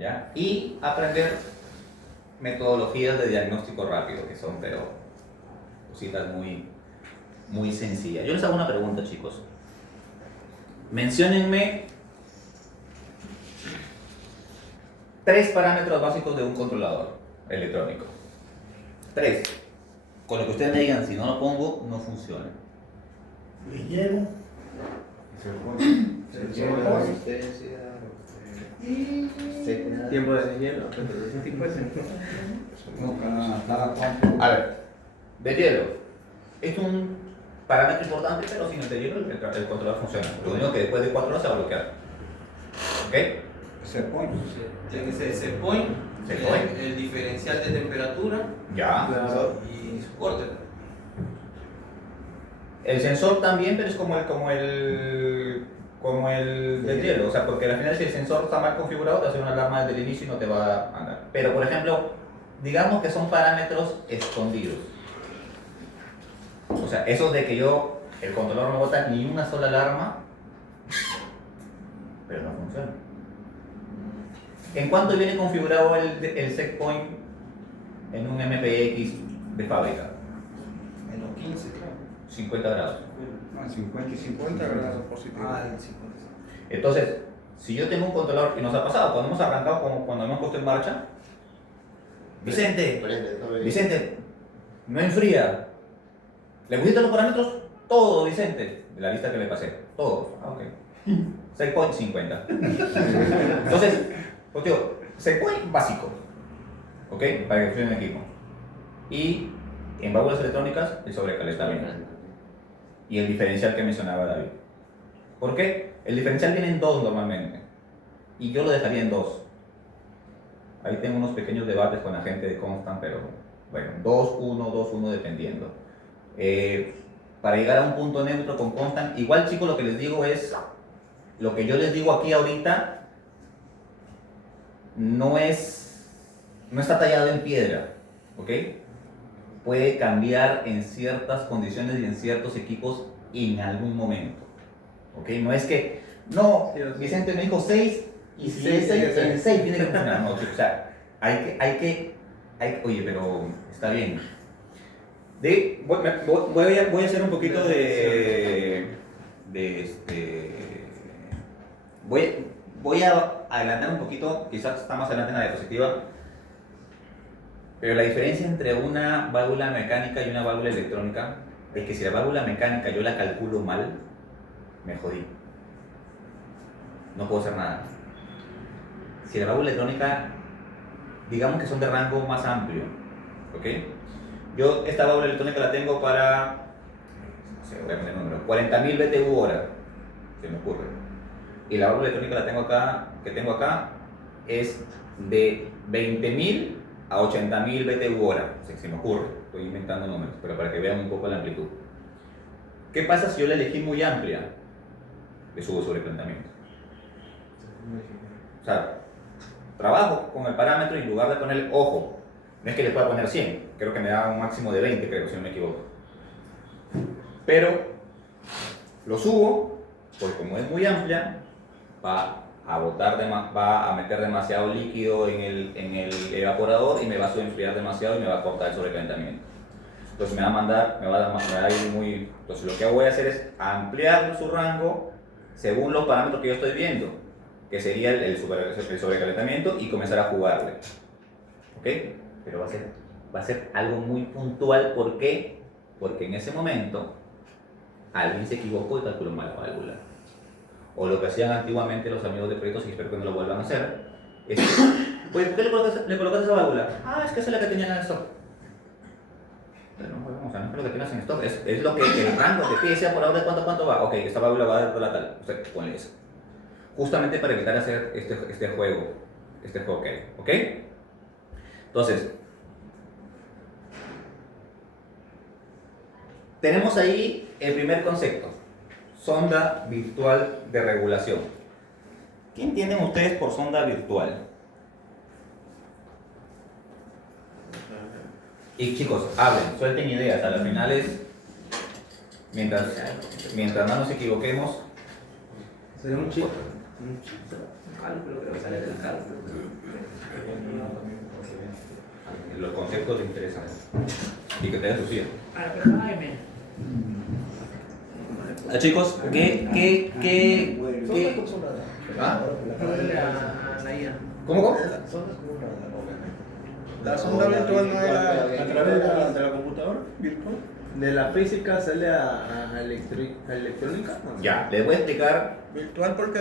¿ya? Y aprender metodologías de diagnóstico rápido, que son, pero, cositas muy sencillas. Yo les hago una pregunta, chicos. Menciónenme 3 parámetros básicos de un controlador electrónico. 3. Con lo que ustedes me digan, si no lo pongo, no funciona. Villero. Tiempo de deshielo. A ver, deshielo. Es un parámetro importante, pero sin el deshielo el controlador funciona. Lo único que después de 4 horas se va a bloquear. ¿Ok? Set point. Tiene que ser set point, Set point. el diferencial de temperatura Ya. y su corte. El sensor también, pero es como el deshielo. O sea, porque al final si el sensor está mal configurado, te va a hacer una alarma desde el inicio y no te va a andar. Pero, por ejemplo, digamos que son parámetros escondidos. O sea, eso de que el controlador no bota ni una sola alarma, pero no funciona. ¿En cuánto viene configurado el set point en un MPX de fábrica? En los 15, claro. 50 grados. 50 y 50 grados positivos. En 50. Entonces, si yo tengo un controlador, y nos ha pasado, cuando hemos arrancado, como cuando hemos puesto en marcha, Vicente, no enfría. ¿Le pusiste los parámetros? Todo, Vicente. De la lista que le pasé. Todos. Ah, ok. Set point 50. Entonces, pues digo, set point básico. ¿Ok? Para que funcione el equipo. Y en válvulas electrónicas, el sobrecalentamiento. Y el diferencial que mencionaba David. ¿Por qué? El diferencial viene en 2 normalmente. Y yo lo dejaría en 2. Ahí tengo unos pequeños debates con la gente de Constant, pero bueno, 2-1, 2-1 dependiendo. Para llegar a un punto neutro con Constant, igual chicos, lo que les digo es, lo que yo les digo aquí ahorita no está tallado en piedra, ¿ok? Puede cambiar en ciertas condiciones y en ciertos equipos en algún momento, ¿ok? No es que, no, Vicente me dijo 6 y si es 6, en 6 tiene que funcionar, no, chicos, o sea, oye, pero está bien. Voy a hacer un poquito voy a adelantar un poquito, quizás está más adelante en la diapositiva, pero la diferencia entre una válvula mecánica y una válvula electrónica es que si la válvula mecánica yo la calculo mal, me jodí. No puedo hacer nada. Si la válvula electrónica, digamos que son de rango más amplio, ¿ok? Yo esta válvula electrónica la tengo para, no sé, voy a poner el número, 40.000 BTU hora, se me ocurre. Y la válvula electrónica que tengo acá es de 20.000 a 80.000 BTU hora, se me ocurre, estoy inventando números, pero para que vean un poco la amplitud. ¿Qué pasa si yo la elegí muy amplia? Le subo sobrecalentamiento. O sea, trabajo con el parámetro y en lugar de poner, ojo, no es que le pueda poner 100, creo que me da un máximo de 20, creo, si no me equivoco. Pero lo subo, porque como es muy amplia, va a meter demasiado líquido en el evaporador y me va a enfriar demasiado y me va a cortar el sobrecalentamiento. Entonces me va a ir muy... Entonces lo que voy a hacer es ampliar su rango según los parámetros que yo estoy viendo, que sería el sobrecalentamiento, y comenzar a jugarle. ¿Ok? Pero va a ser algo muy puntual. ¿Por qué? Porque en ese momento alguien se equivocó y calculó mal la válvula. O lo que hacían antiguamente los amigos de proyectos, y espero que no lo vuelvan a hacer, es que, oye, ¿por qué le colocas esa válvula? Ah, es que esa es la que tenían en el stock. Pero no, o sea, no es lo que tengas en stock, es lo que el rango que pide sea por ahora de cuánto va. Ok, esta válvula va a dar la tal, o sea, ponle eso. Justamente para evitar hacer este juego que hay, ¿ok? Entonces, tenemos ahí el primer concepto, sonda virtual de regulación. ¿Qué entienden ustedes por sonda virtual? Y chicos, hablen, suelten ideas, a las finales, mientras no nos equivoquemos. Sería un chip. Cálculo, creo que sale del cálculo. Los conceptos te interesan. Y que te des tu silla. Chicos, ¿qué? ¿Ah? ¿Cómo? La sonda virtual no era a través de la computadora virtual. De la física sale a electrónica. ¿No? Ya, les voy a explicar. virtual porque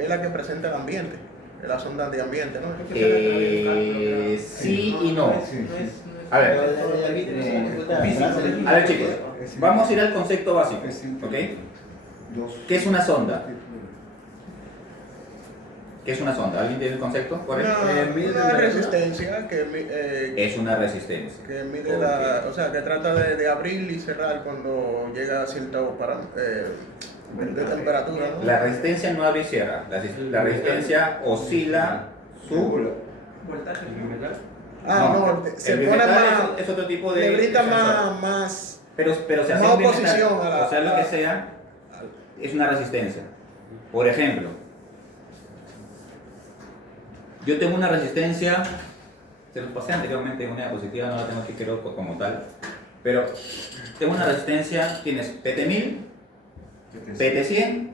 es la que presenta el ambiente, es la sonda de ambiente, ¿no? Sí y no. Sí, sí. A ver, chicos, vamos a ir al concepto básico, ¿ok? ¿Qué es una sonda? ¿Qué es una sonda? ¿Alguien tiene el concepto? ¿Cuál es? Una resistencia Es una resistencia. que mide la, o sea, que trata de abrir y cerrar cuando llega a cierto de temperatura, ¿no? La resistencia no abre y cierra. La resistencia oscila su... Voltaje. No, se el pone bimetal más, es otro tipo de... le grita más, Pero se hace más un bimetal, oposición a la... o sea, lo que sea, es una resistencia. Por ejemplo, yo tengo una resistencia, se los pasé anteriormente en una diapositiva, no la tengo aquí creo como tal, pero tengo una resistencia, tienes PT1000, PT100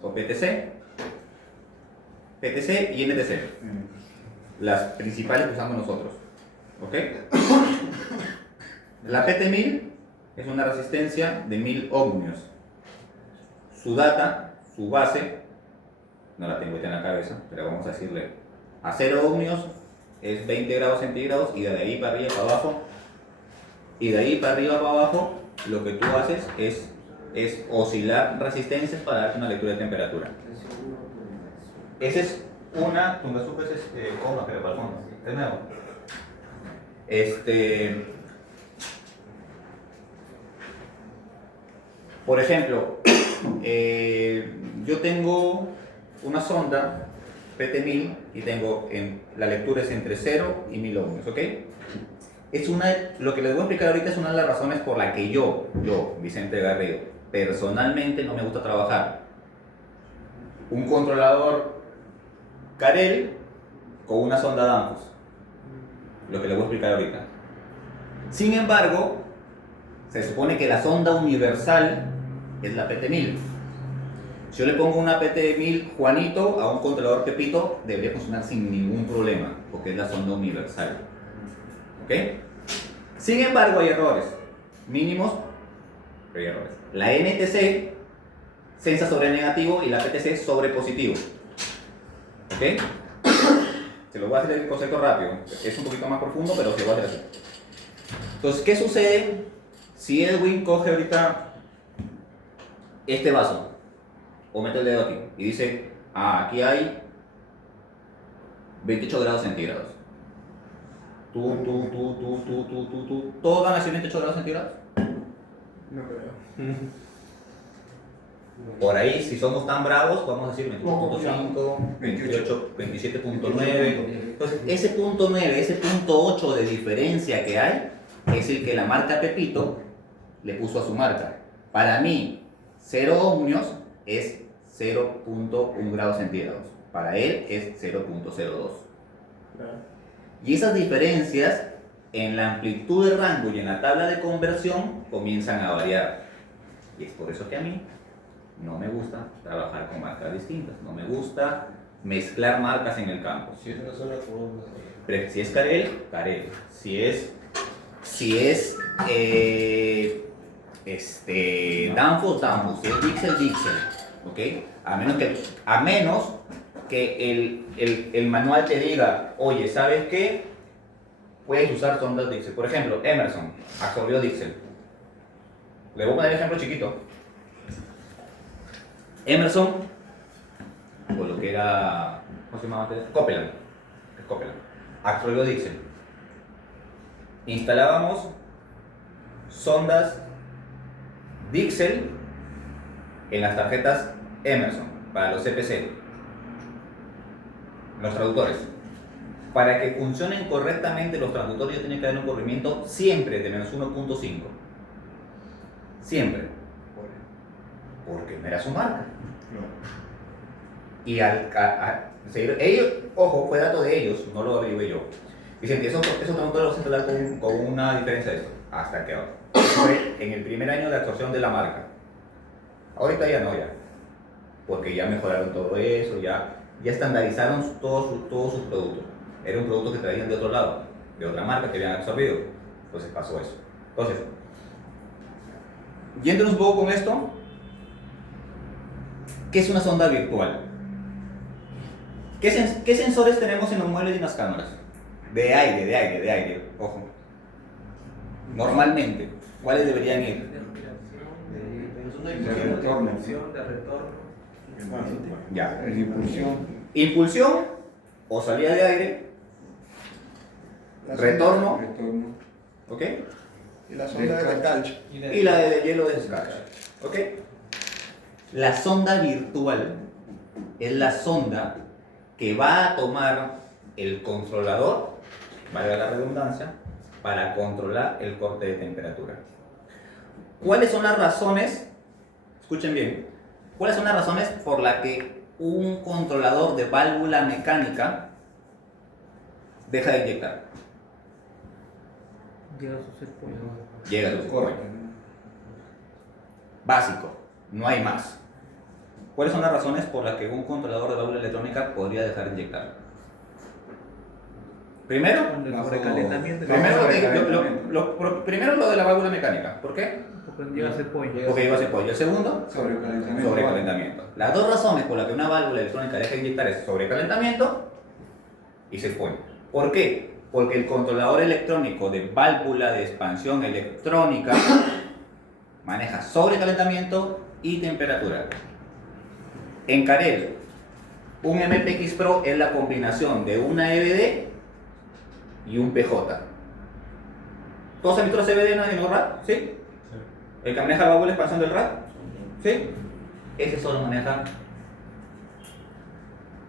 o PTC, PTC y NTC, las principales que usamos nosotros, ¿ok? La PT1000 es una resistencia de 1000 ohmios. Su data, su base, no la tengo ahorita en la cabeza, pero vamos a decirle a 0 ohmios es 20 grados centígrados y de ahí para arriba para abajo, y de ahí para arriba para abajo, lo que tú haces es oscilar resistencias para darte una lectura de temperatura. Esa es una, tú me supes coma, pero para el fondo, de nuevo. Por ejemplo, yo tengo una sonda PT1000 y tengo la lectura es entre 0 y 1000 ohmios, ¿ok? Lo que les voy a explicar ahorita es una de las razones por la que yo, Vicente Garrido, personalmente no me gusta trabajar un controlador Carel con una sonda Danfoss. Lo que les voy a explicar ahorita. Sin embargo, se supone que la sonda universal es la PT1000. Si yo le pongo una PT1000 Juanito a un controlador Pepito, debería funcionar sin ningún problema, porque es la sonda universal. ¿Ok? Sin embargo, hay errores mínimos, pero hay errores. La NTC sensa sobre negativo y la PTC sobre positivo. ¿Ok? Se lo voy a hacer el concepto rápido. Es un poquito más profundo, pero se lo voy a hacer así. Entonces, ¿qué sucede si Edwin coge ahorita este vaso o mete el dedo aquí y dice, aquí hay 28 grados centígrados? ¿Todos van a decir 28 grados centígrados? No creo. Por ahí, si somos tan bravos, vamos a decir 28.5, 28, 27.9. Entonces, ese punto 9, ese punto 8 de diferencia que hay, es el que la marca Pepito le puso a su marca. Para mí, 0 ohmios es 0.1 grados centígrados. Para él es 0.02. Y esas diferencias en la amplitud de rango y en la tabla de conversión comienzan a variar. Y es por eso que a mí no me gusta trabajar con marcas distintas. No me gusta mezclar marcas en el campo. Pero si es Carel, Carel. Si es Danfoss, Danfoss. Si es Dixel, Dixel. ¿Ok? A menos que el manual te diga, oye, ¿sabes qué? Puedes usar sondas Dixel. Por ejemplo, Emerson absorbió Dixel. Le voy a poner ejemplo chiquito. Emerson, o lo que era, ¿cómo se llamaba antes? Copeland. Absorbió Dixel. Instalábamos sondas Dixel en las tarjetas Emerson para los CPC, los traductores. Para que funcionen correctamente los traductores tienen que haber un corrimiento siempre de menos 1.5. Siempre. Porque no era su marca. Y Ellos, ojo, fue dato de ellos, no lo averigué yo. Dicen que eso no lo vas a hablar con una diferencia de esto. Hasta que ahora. Fue en el primer año de absorción de la marca. Ahorita ya no, ya. Porque ya mejoraron todo eso, ya estandarizaron todos sus productos. Era un producto que traían de otro lado, de otra marca que habían absorbido. Entonces pasó eso. Entonces, yéndonos un poco con esto, ¿qué es una sonda virtual? ¿Qué sensores tenemos en los muebles y en las cámaras? De aire, ojo. Normalmente, ¿cuáles deberían ir? De retorno. de retorno. Ya. La impulsión. Impulsión o salida de aire, retorno, Retorno. ¿ok? Y la sonda de recalche. Y la de hielo de descarga, ¿ok? La sonda virtual es la sonda que va a tomar el controlador, valga la redundancia, para controlar el corte de temperatura. ¿Cuáles son las razones? Escuchen bien. ¿Cuáles son las razones por las que un controlador de válvula mecánica deja de inyectar? Llega a su set point. Llega a su Corta. corte. Básico, no hay más. ¿Cuáles son las razones por las que un controlador de válvula electrónica podría dejar de inyectar? Primero, Cuando el sobrecalentamiento. primero lo de la válvula mecánica. ¿Por qué? Porque llega a set point. Porque iba a ser pollo. El segundo, Sobrecalentamiento. sobrecalentamiento. Las dos razones por las que una válvula electrónica deja de inyectar es sobrecalentamiento y set point. ¿Por qué? Porque el controlador electrónico de válvula de expansión electrónica maneja sobrecalentamiento y temperatura. En Carel, un MPX Pro es la combinación de una EBD y un PJ. ¿Todos han visto los EBD en los RAD? ¿Sí? ¿El que maneja la válvula de expansión del RAD? ¿Sí? Ese solo maneja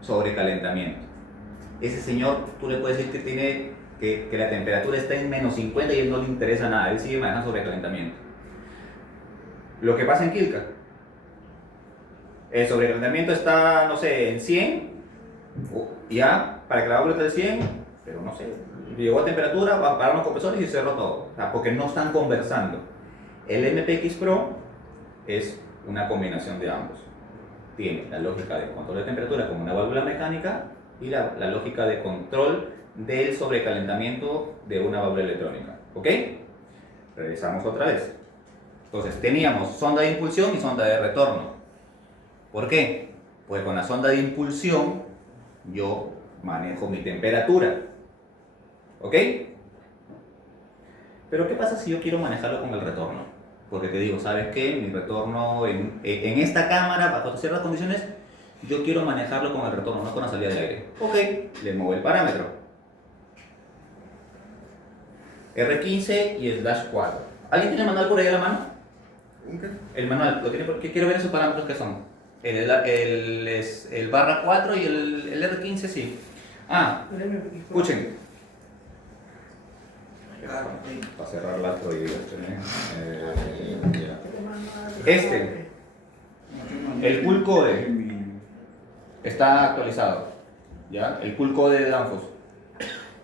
sobrecalentamiento. Ese señor, tú le puedes decir que tiene que la temperatura está en menos 50 y a él no le interesa nada, él sigue manejando sobrecalentamiento. Lo que pasa en Kilka, el sobrecalentamiento está, no sé, en 100, ya, para que la válvula esté en 100, pero no sé, llegó a temperatura, pararon los compresores y cerró todo, o sea, porque no están conversando. El MPX Pro es una combinación de ambos. Tiene la lógica de control de temperatura como una válvula mecánica y la lógica de control del sobrecalentamiento de una válvula electrónica. ¿Ok? Regresamos otra vez. Entonces, teníamos sonda de impulsión y sonda de retorno. ¿Por qué? Pues con la sonda de impulsión yo manejo mi temperatura. ¿Ok? Pero ¿qué pasa si yo quiero manejarlo con el retorno? Porque te digo, ¿sabes qué? Mi retorno en esta cámara, bajo ciertas condiciones, yo quiero manejarlo con el retorno, no con la salida de aire. Ok, le muevo el parámetro. R15 y /4. ¿Alguien tiene el manual por ahí a la mano? El manual, lo tiene porque quiero ver esos parámetros que son. El /4 y el R15 sí. Escuchen. Para cerrar las prohibidas. El Cool Code está actualizado. ¿Ya? El Cool Code de Danfoss.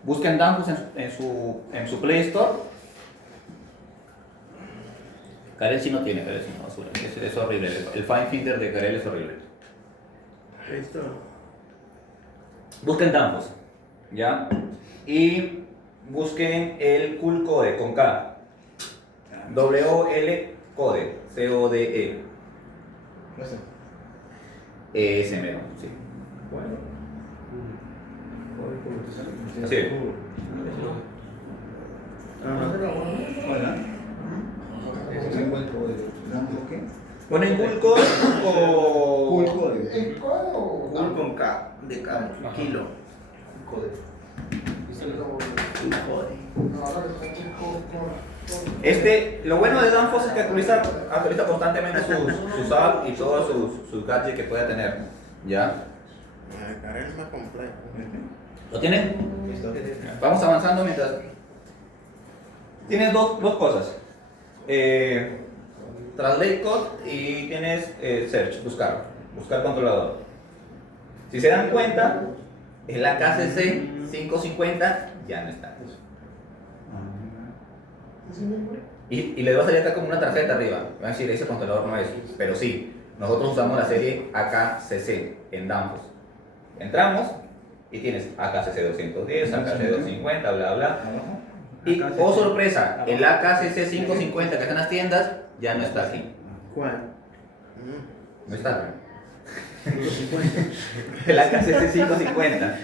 Busquen Danfoss en su Play Store. Carel sí no tiene, Carel sí no, basura. Es horrible. El Fine Finder de Carel es horrible. Listo. Busquen Danfoss. ¿Ya? Y busquen el Cool Code con K. WL Code. CODE. Ese mero, sí. Bueno. Sí. Ponen Cool Code o... Cool con K, de K, kilo. Lo bueno de Danfoss es que actualiza constantemente sus apps y todos sus gadgets que pueda tener. ¿Ya? Carel es más complejo. ¿Lo tienen? Vamos avanzando mientras... Tienes dos cosas. Translate code y tienes search, buscar controlador. Si se dan cuenta, el AKCC 550 ya no está. Y le va a salir acá como una tarjeta arriba. Van a decir, ese controlador no es. Pero sí, nosotros usamos la serie AKCC en Danfoss. Entramos y tienes AKCC 210, AKCC 250, bla, bla. Y, oh sorpresa, el AKCC 550 que está en las tiendas ya no está aquí. ¿Cuál? No está. El AKCC 550.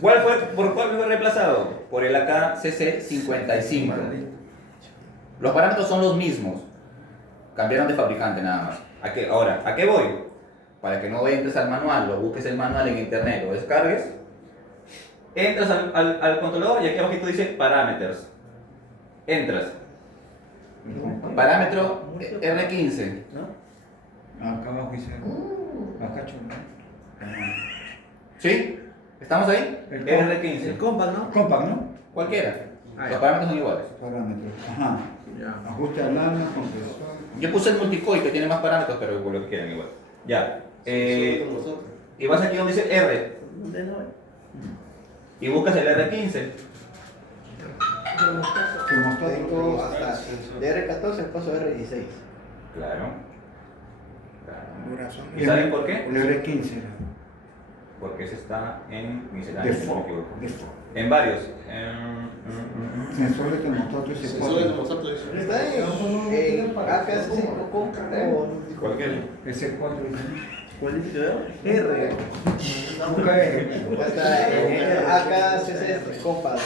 ¿Por cuál fue reemplazado? Por el AKCC 55. Los parámetros son los mismos. Cambiaron de fabricante nada más. Ahora, ¿a qué voy? Para que no entres al manual, lo busques el manual en internet, lo descargues. Entras al controlador y aquí abajo dice Parameters. Entras. Parámetro R15. ¿No? Acá abajo dice. Acá chulo. ¿Sí? ¿Estamos ahí? El R15. El compact, ¿no? Compact, ¿no? Cualquiera. Ah, Los ya. parámetros son iguales. Parámetros. Ajá. Ya. Ajuste al alarma, compresor. Yo puse el multicore que tiene más parámetros, pero por lo que quieran igual. Ya. Y vas aquí donde dice R. ¿De no? Y buscas el R15. Tengo hasta de R14 paso a R16. Claro. Duración. ¿Y saben por qué? El R15 era. Porque ese está en misceláneo, si no me equivoco. Default. En varios. Sensor de termostato ese Sensor de termostato dice. Está en AK5 con Cualquier. Ese 4 ¿Cuál dice que veo? R. Busca R. Está en AK6 compact.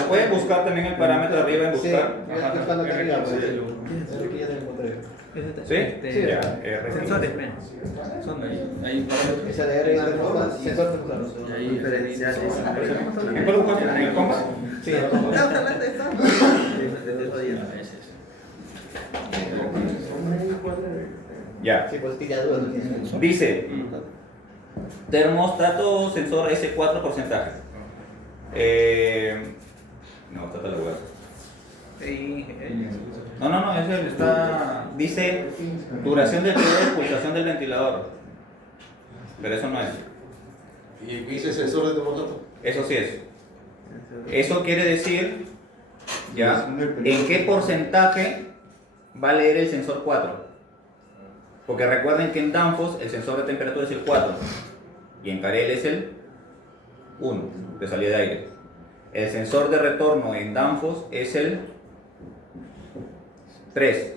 Lo pueden buscar también el parámetro de arriba en Sí, buscar. yo estoy buscando acá arriba, R15. pero es que ya te encontré. ¿Sí? Ya, R15. Sensores, ven. Son ahí parámetros. Esa de R es termostato, sensor termostato. Y ahí diferenciales. ¿En cuál buscas? ¿En el compa? Sí, el compact. Ya. Sí, pues tira dudas. Dice, termostato sensor S4 porcentaje. No, trata la hueá. No, ese está. Dice duración del periodo de pulsación del ventilador. Pero eso no es. ¿Y dice sensor de termostato? Eso sí es. Eso quiere decir, ya, en qué porcentaje va a leer el sensor 4. Porque recuerden que en Danfoss el sensor de temperatura es el 4 y en Carel es el 1 de salida de aire. El sensor de retorno en Danfoss es el 3.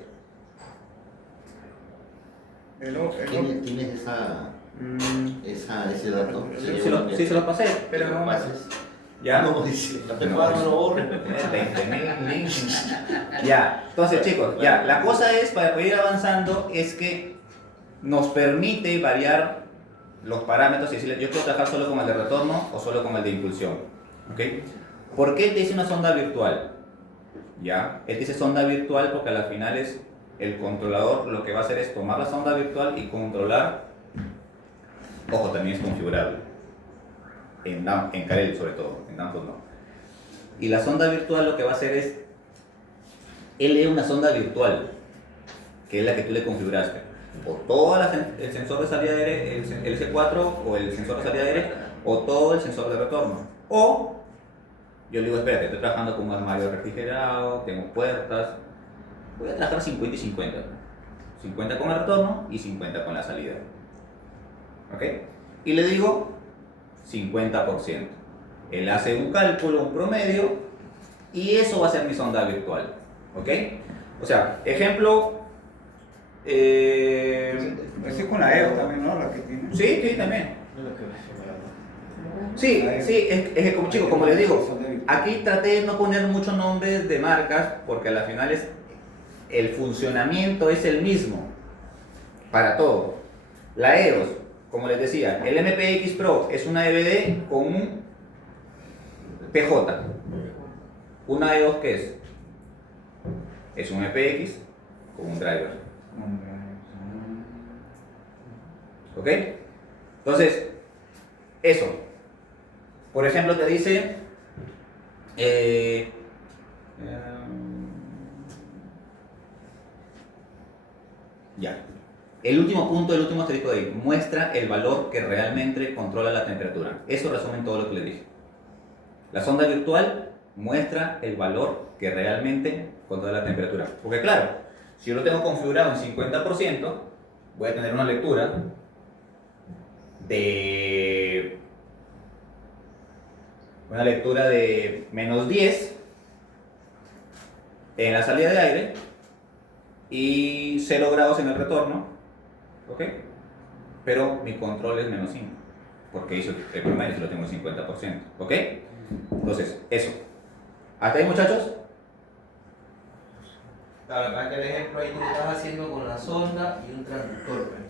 ¿Tienes ese dato? Sí, se lo pasé, pero no. Ya. ¿Cómo dice? Ya, entonces chicos, ya, la cosa es, para poder ir avanzando, es que nos permite variar los parámetros y decirle, yo quiero trabajar solo con el de retorno o solo con el de impulsión. ¿Ok? ¿Por qué te dice una sonda virtual? Ya, él dice sonda virtual porque al final es el controlador, lo que va a hacer es tomar la sonda virtual y controlar. Ojo, también es configurable. En Carel sobre todo, en Danfoss no. Y la sonda virtual lo que va a hacer es, él lee una sonda virtual, que es la que tú le configuraste. O todo el sensor de salida de aire, el S4 o el sensor de salida de aire, o todo el sensor de retorno. O yo le digo, espérate, estoy trabajando con un armario refrigerado, tengo puertas, voy a trabajar 50 y 50. 50 con el retorno y 50 con la salida. ¿Ok? Y le digo 50%. Él hace un cálculo, un promedio, y eso va a ser mi sonda virtual. ¿Ok? O sea, ejemplo. Ese es con la EO también, ¿no? La que tiene. Sí, también. Sí, es que como chicos, como les digo, aquí traté de no poner muchos nombres de marcas porque al final el funcionamiento es el mismo para todo. La EOS, como les decía, el MPX Pro es una EBD con un PJ. ¿Una EOS qué es? Es un MPX con un driver. ¿Ok? Entonces, eso. Por ejemplo, te dice ya. El último punto, el último asterisco de ahí, muestra el valor que realmente controla la temperatura. Eso resume todo lo que les dije. La sonda virtual muestra el valor que realmente controla la temperatura. Porque claro, si yo lo tengo configurado en 50%, voy a tener una lectura de menos 10 en la salida de aire y 0 grados en el retorno, ¿ok? Pero mi control es menos 5, porque hizo el promedio si lo tengo en 50%, ¿ok? Entonces, eso. ¿Hasta ahí, muchachos? Claro, acá el ejemplo ahí tú lo estás haciendo con la sonda y un transductor, pues.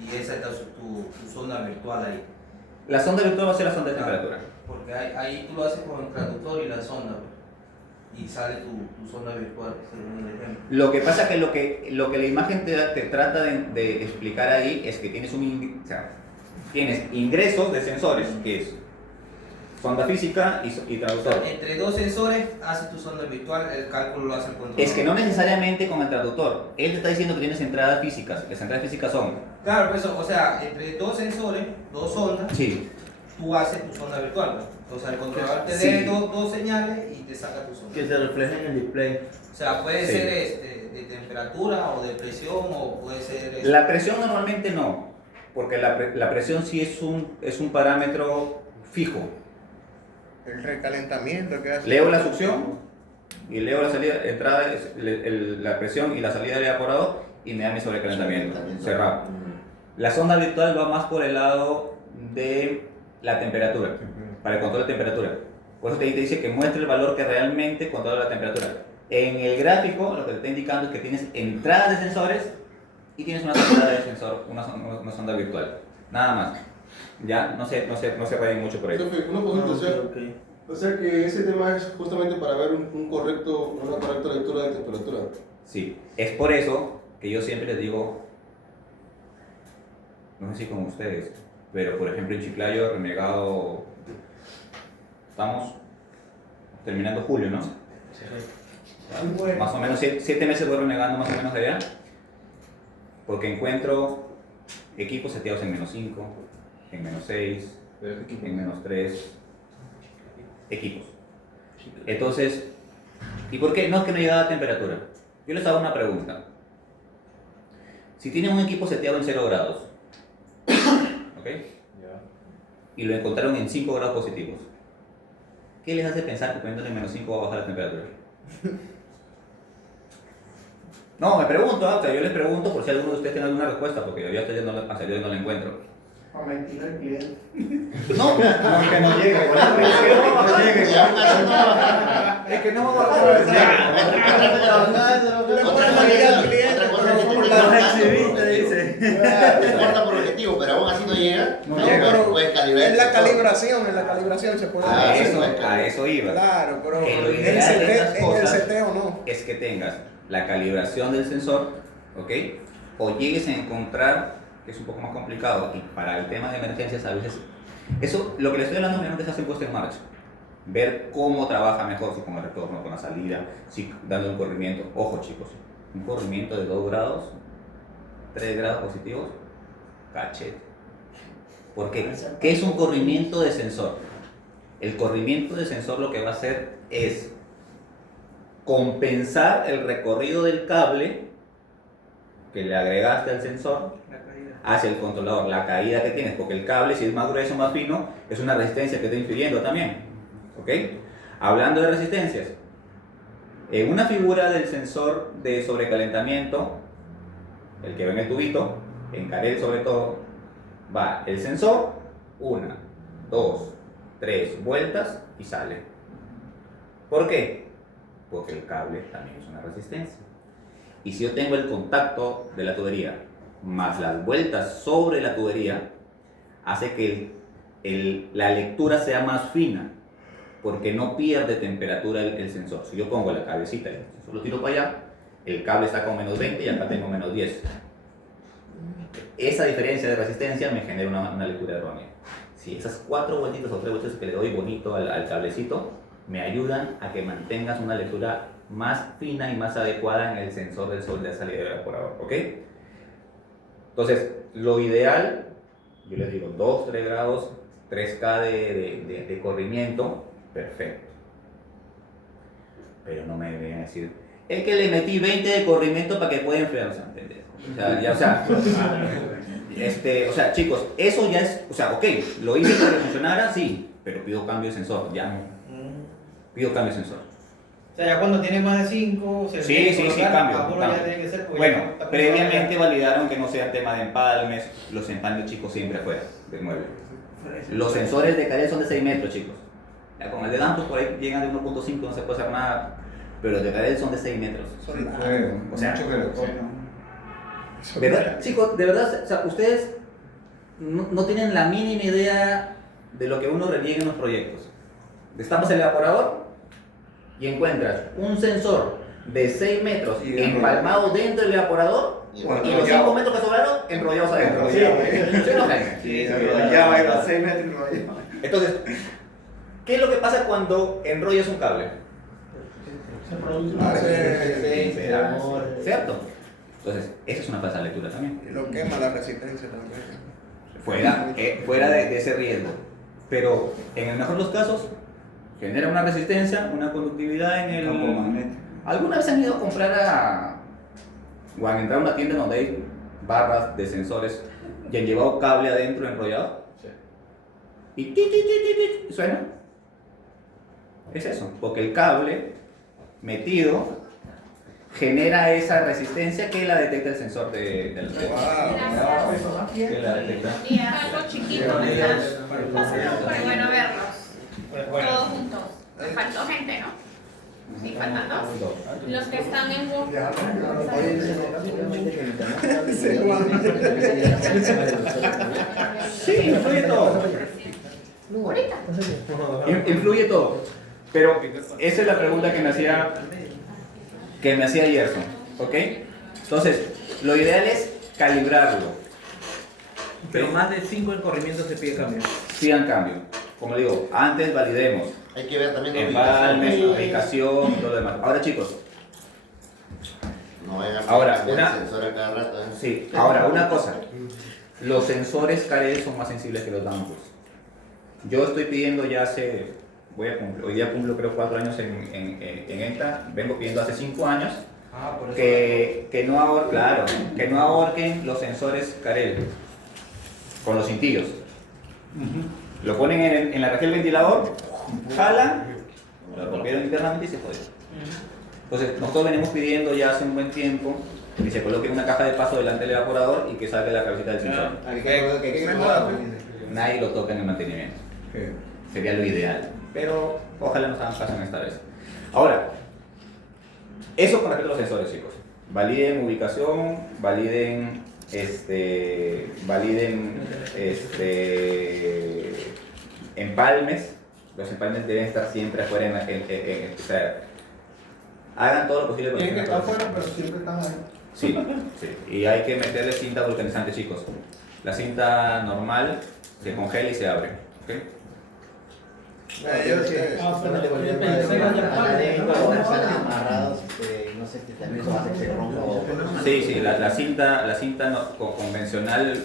Y esa es tu sonda virtual ahí. La sonda virtual va a ser la sonda de temperatura. Porque ahí tú lo haces con el transductor y la sonda, pues. Y sale tu sonda virtual, según el ejemplo. Lo que pasa es que lo que la imagen te trata de explicar ahí es que tienes tienes ingresos de sensores, que es sonda física y traductor. Entre dos sensores haces tu sonda virtual, el cálculo lo hace el controlador. Es que no necesariamente con el traductor. Él te está diciendo que tienes entradas físicas. Las entradas físicas son... Claro, pues eso, o sea, entre dos sensores, dos sondas, Sí. tú haces tu sonda virtual, pues. O sea, el controlador te Sí. dé dos señales y te saca tu sonda. Que se refleja en el display. O sea, puede Sí. ser de temperatura o de presión o puede ser... La presión normalmente no, porque la presión sí es un parámetro fijo. El recalentamiento que hace. Leo la succión y leo la salida, entrada, la presión y la salida del evaporador y me da mi sobrecalentamiento. Cerrado. La sonda virtual va más por el lado de la temperatura, para el control de temperatura. Por eso te dice que muestra el valor que realmente controla la temperatura. En el gráfico lo que te está indicando es que tienes entradas de sensores y tienes una salida de sensor, una sonda virtual. Nada más. Ya, no se vayan mucho por ahí. Profe, una consulta, o sea que ese tema es justamente para ver una correcta lectura de temperatura. Sí, es por eso que yo siempre les digo, no sé si con ustedes, pero por ejemplo en Chiclayo, Remegado, estamos terminando julio, ¿no? Más o menos 7 meses voy renegando más o menos allá, porque encuentro equipos seteados en menos 5, en menos 6, en menos 3, equipos. Entonces, ¿y por qué? No es que no llegaba a temperatura. Yo les hago una pregunta. Si tienen un equipo seteado en 0 grados, ¿ok? Y lo encontraron en 5 grados positivos, ¿qué les hace pensar que poniéndole en menos 5 va a bajar la temperatura? No, me pregunto, o sea, yo les pregunto por si alguno de ustedes tiene alguna respuesta, porque yo hasta yo no la encuentro. A mentir al cliente. No, Que no llega, por eso no llegue. es que no me acuerdo. Los exhibiste, dice. Se corta por objetivo, pero aún así no llega. No llega. Pero puedes calibrar. En la calibración se puede. A eso iba. Claro, pero Que lo en ideal el de estas cosas seteo no. es que tengas la calibración del sensor, ¿ok? O llegues a encontrar, que es un poco más complicado, y para el tema de emergencias a veces, eso, lo que les estoy hablando obviamente se hace puesto en marcha. Ver cómo trabaja mejor, si con el retorno, con la salida, si dando un corrimiento. Ojo chicos, un corrimiento de 2 grados, 3 grados positivos, cachete. Porque, ¿qué es un corrimiento de sensor? El corrimiento de sensor lo que va a hacer es compensar el recorrido del cable que le agregaste al sensor hacia el controlador, la caída que tienes, porque el cable, si es más grueso o más fino, es una resistencia que está influyendo también. ¿Ok? Hablando de resistencias, en una figura del sensor de sobrecalentamiento, el que ve en el tubito, en Carel sobre todo, va el sensor, 1, 2, 3 vueltas y sale. ¿Por qué? Porque el cable también es una resistencia. Y si yo tengo el contacto de la tubería más las vueltas sobre la tubería, hace que la lectura sea más fina, porque no pierde temperatura el sensor. Si yo pongo la cabecita y el sensor lo tiro para allá, el cable está con menos 20 y acá tengo menos 10. Esa diferencia de resistencia me genera una lectura errónea. Si esas 4 vueltitas o 3 vueltas que le doy bonito al cablecito me ayudan a que mantengas una lectura más fina y más adecuada en el sensor del sol de salida del evaporador, ¿ok? Entonces, lo ideal, yo les digo, 2, 3 grados, 3K de corrimiento, perfecto. Pero no me vengan a decir, es que le metí 20 de corrimiento para que pueda enfriar, o sea, ¿entendés? O sea, chicos, eso ya es, o sea, ok, lo hice para que funcionara, sí, pero pido cambio de sensor, ya no. Pido cambio de sensor. O sea, ya cuando tiene más de 5, se Sí, cambio. ya tiene que ser. Porque Bueno, ya está previamente validaron que no sea tema de empalmes, los empalmes chicos siempre afuera del mueble. Los sensores de Carel son de 6 metros, chicos. Ya con el de Danfoss por ahí llegan de 1.5, no se puede hacer nada, pero los de Carel son de 6 metros. O sea, ¿verdad? Chicos, de verdad, o sea, ustedes no tienen la mínima idea de lo que uno reniega en los proyectos. Destapas el evaporador y encuentras un sensor de 6 metros empalmado dentro del evaporador y los 5 metros que sobraron enrollados adentro. ¿Sí o no, Jaime? Sí, ya va a ir a 6 metros enrollado. Entonces, ¿qué es lo que pasa cuando enrollas un cable? Se produce ¿Cierto? Entonces, esa es una falsa lectura también. Y lo quema la resistencia también. Fuera de ese riesgo. Pero en el mejor de los casos, genera una resistencia, una conductividad en el campo magnético. ¿Alguna vez han ido a comprar o han entrado a una tienda donde hay barras de sensores y han llevado cable adentro enrollado? Sí. Y ti, suena. Es eso, porque el cable metido genera esa resistencia que la detecta el sensor del que la detecta. Y algo chiquito que están. Pero bueno verlos. Todos juntos. Me faltó gente, ¿no? Sí, faltan 2. Los que están en Word. Sí, influye todo. Ahorita. Influye todo. Pero esa es la pregunta que me hacía Gerson, ¿ok? Entonces, lo ideal es calibrarlo. Pero más de 5 en corrimiento se pide cambio. Pidan cambio. Como digo, antes validemos. Hay que ver también la Empalmes, ubicación y todo lo demás. Ahora, chicos. No vayan a Ahora, poner una- el sensor a cada rato. Sí, ahora, una cosa. Los sensores Carel son más sensibles que los Danfoss. Yo estoy pidiendo ya hace, hoy día cumplo creo 4 años en ENTA, vengo pidiendo hace 5 años Por eso. que no ahorquen los sensores Carel con los cintillos. Lo ponen en la caja del ventilador, jalan, lo rompieron internamente y se jodió. Entonces, nosotros venimos pidiendo ya hace un buen tiempo que se coloque una caja de paso delante del evaporador y que salga la cabecita del sensor. Nadie lo toca en el mantenimiento. Sería lo ideal. Pero ojalá nos hagan caso en esta vez. Ahora, eso con respecto a los sensores, chicos. Validen ubicación, validen empalmes. Los empalmes deben estar siempre afuera o sea, hagan todo lo posible para Tienen que que estar afuera, pero siempre están ahí. Sí, sí. Y hay que meterle cinta vulcanizante, chicos. La cinta normal se congela y se abre. ¿Ok? Yo sé. Amarrados, no sé si también eso hace que se rompa. Sí, la cinta convencional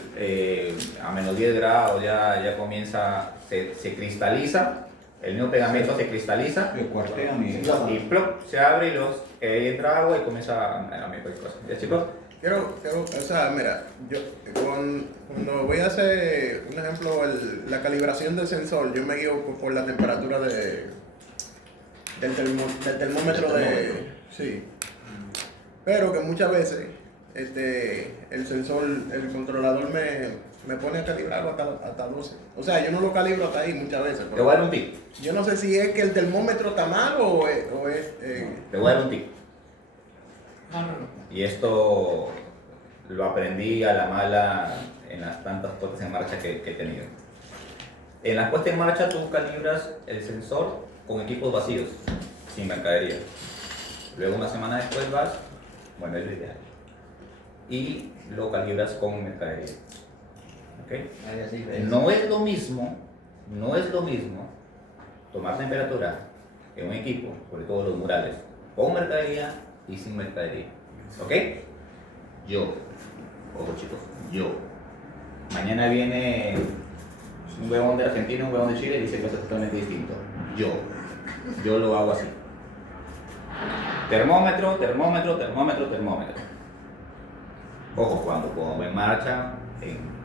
a menos 10 grados ya comienza, se cristaliza, el mismo pegamento se cristaliza Lo cuartean y plop, se abre y ahí entra agua y comienza a meter cosas. ¿Ya, chicos? Quiero, o sea, mira, yo cuando voy a hacer, un ejemplo, la calibración del sensor, yo me guío por la temperatura del termómetro de... Sí. Pero que muchas veces el sensor, el controlador me pone a calibrarlo hasta 12. O sea, yo no lo calibro hasta ahí muchas veces. Te voy a dar un tip. Yo no sé si es que el termómetro está mal o es Te voy a dar un tip. Y esto lo aprendí a la mala en las tantas puestas en marcha que he tenido. En las puestas en marcha tú calibras el sensor con equipos vacíos, sin mercadería. Luego una semana después vas, bueno, es lo ideal. Y lo calibras con mercadería. ¿Ok? No es lo mismo tomar temperatura en un equipo, sobre todo los murales, con mercadería y sin mercadería. ¿Ok? Yo Ojo chicos, yo. Mañana viene un huevón de Argentina, un huevón de Chile y dice que es totalmente distinto. Yo lo hago así. Termómetro, termómetro, termómetro, termómetro. Ojo, cuando pongo en marcha,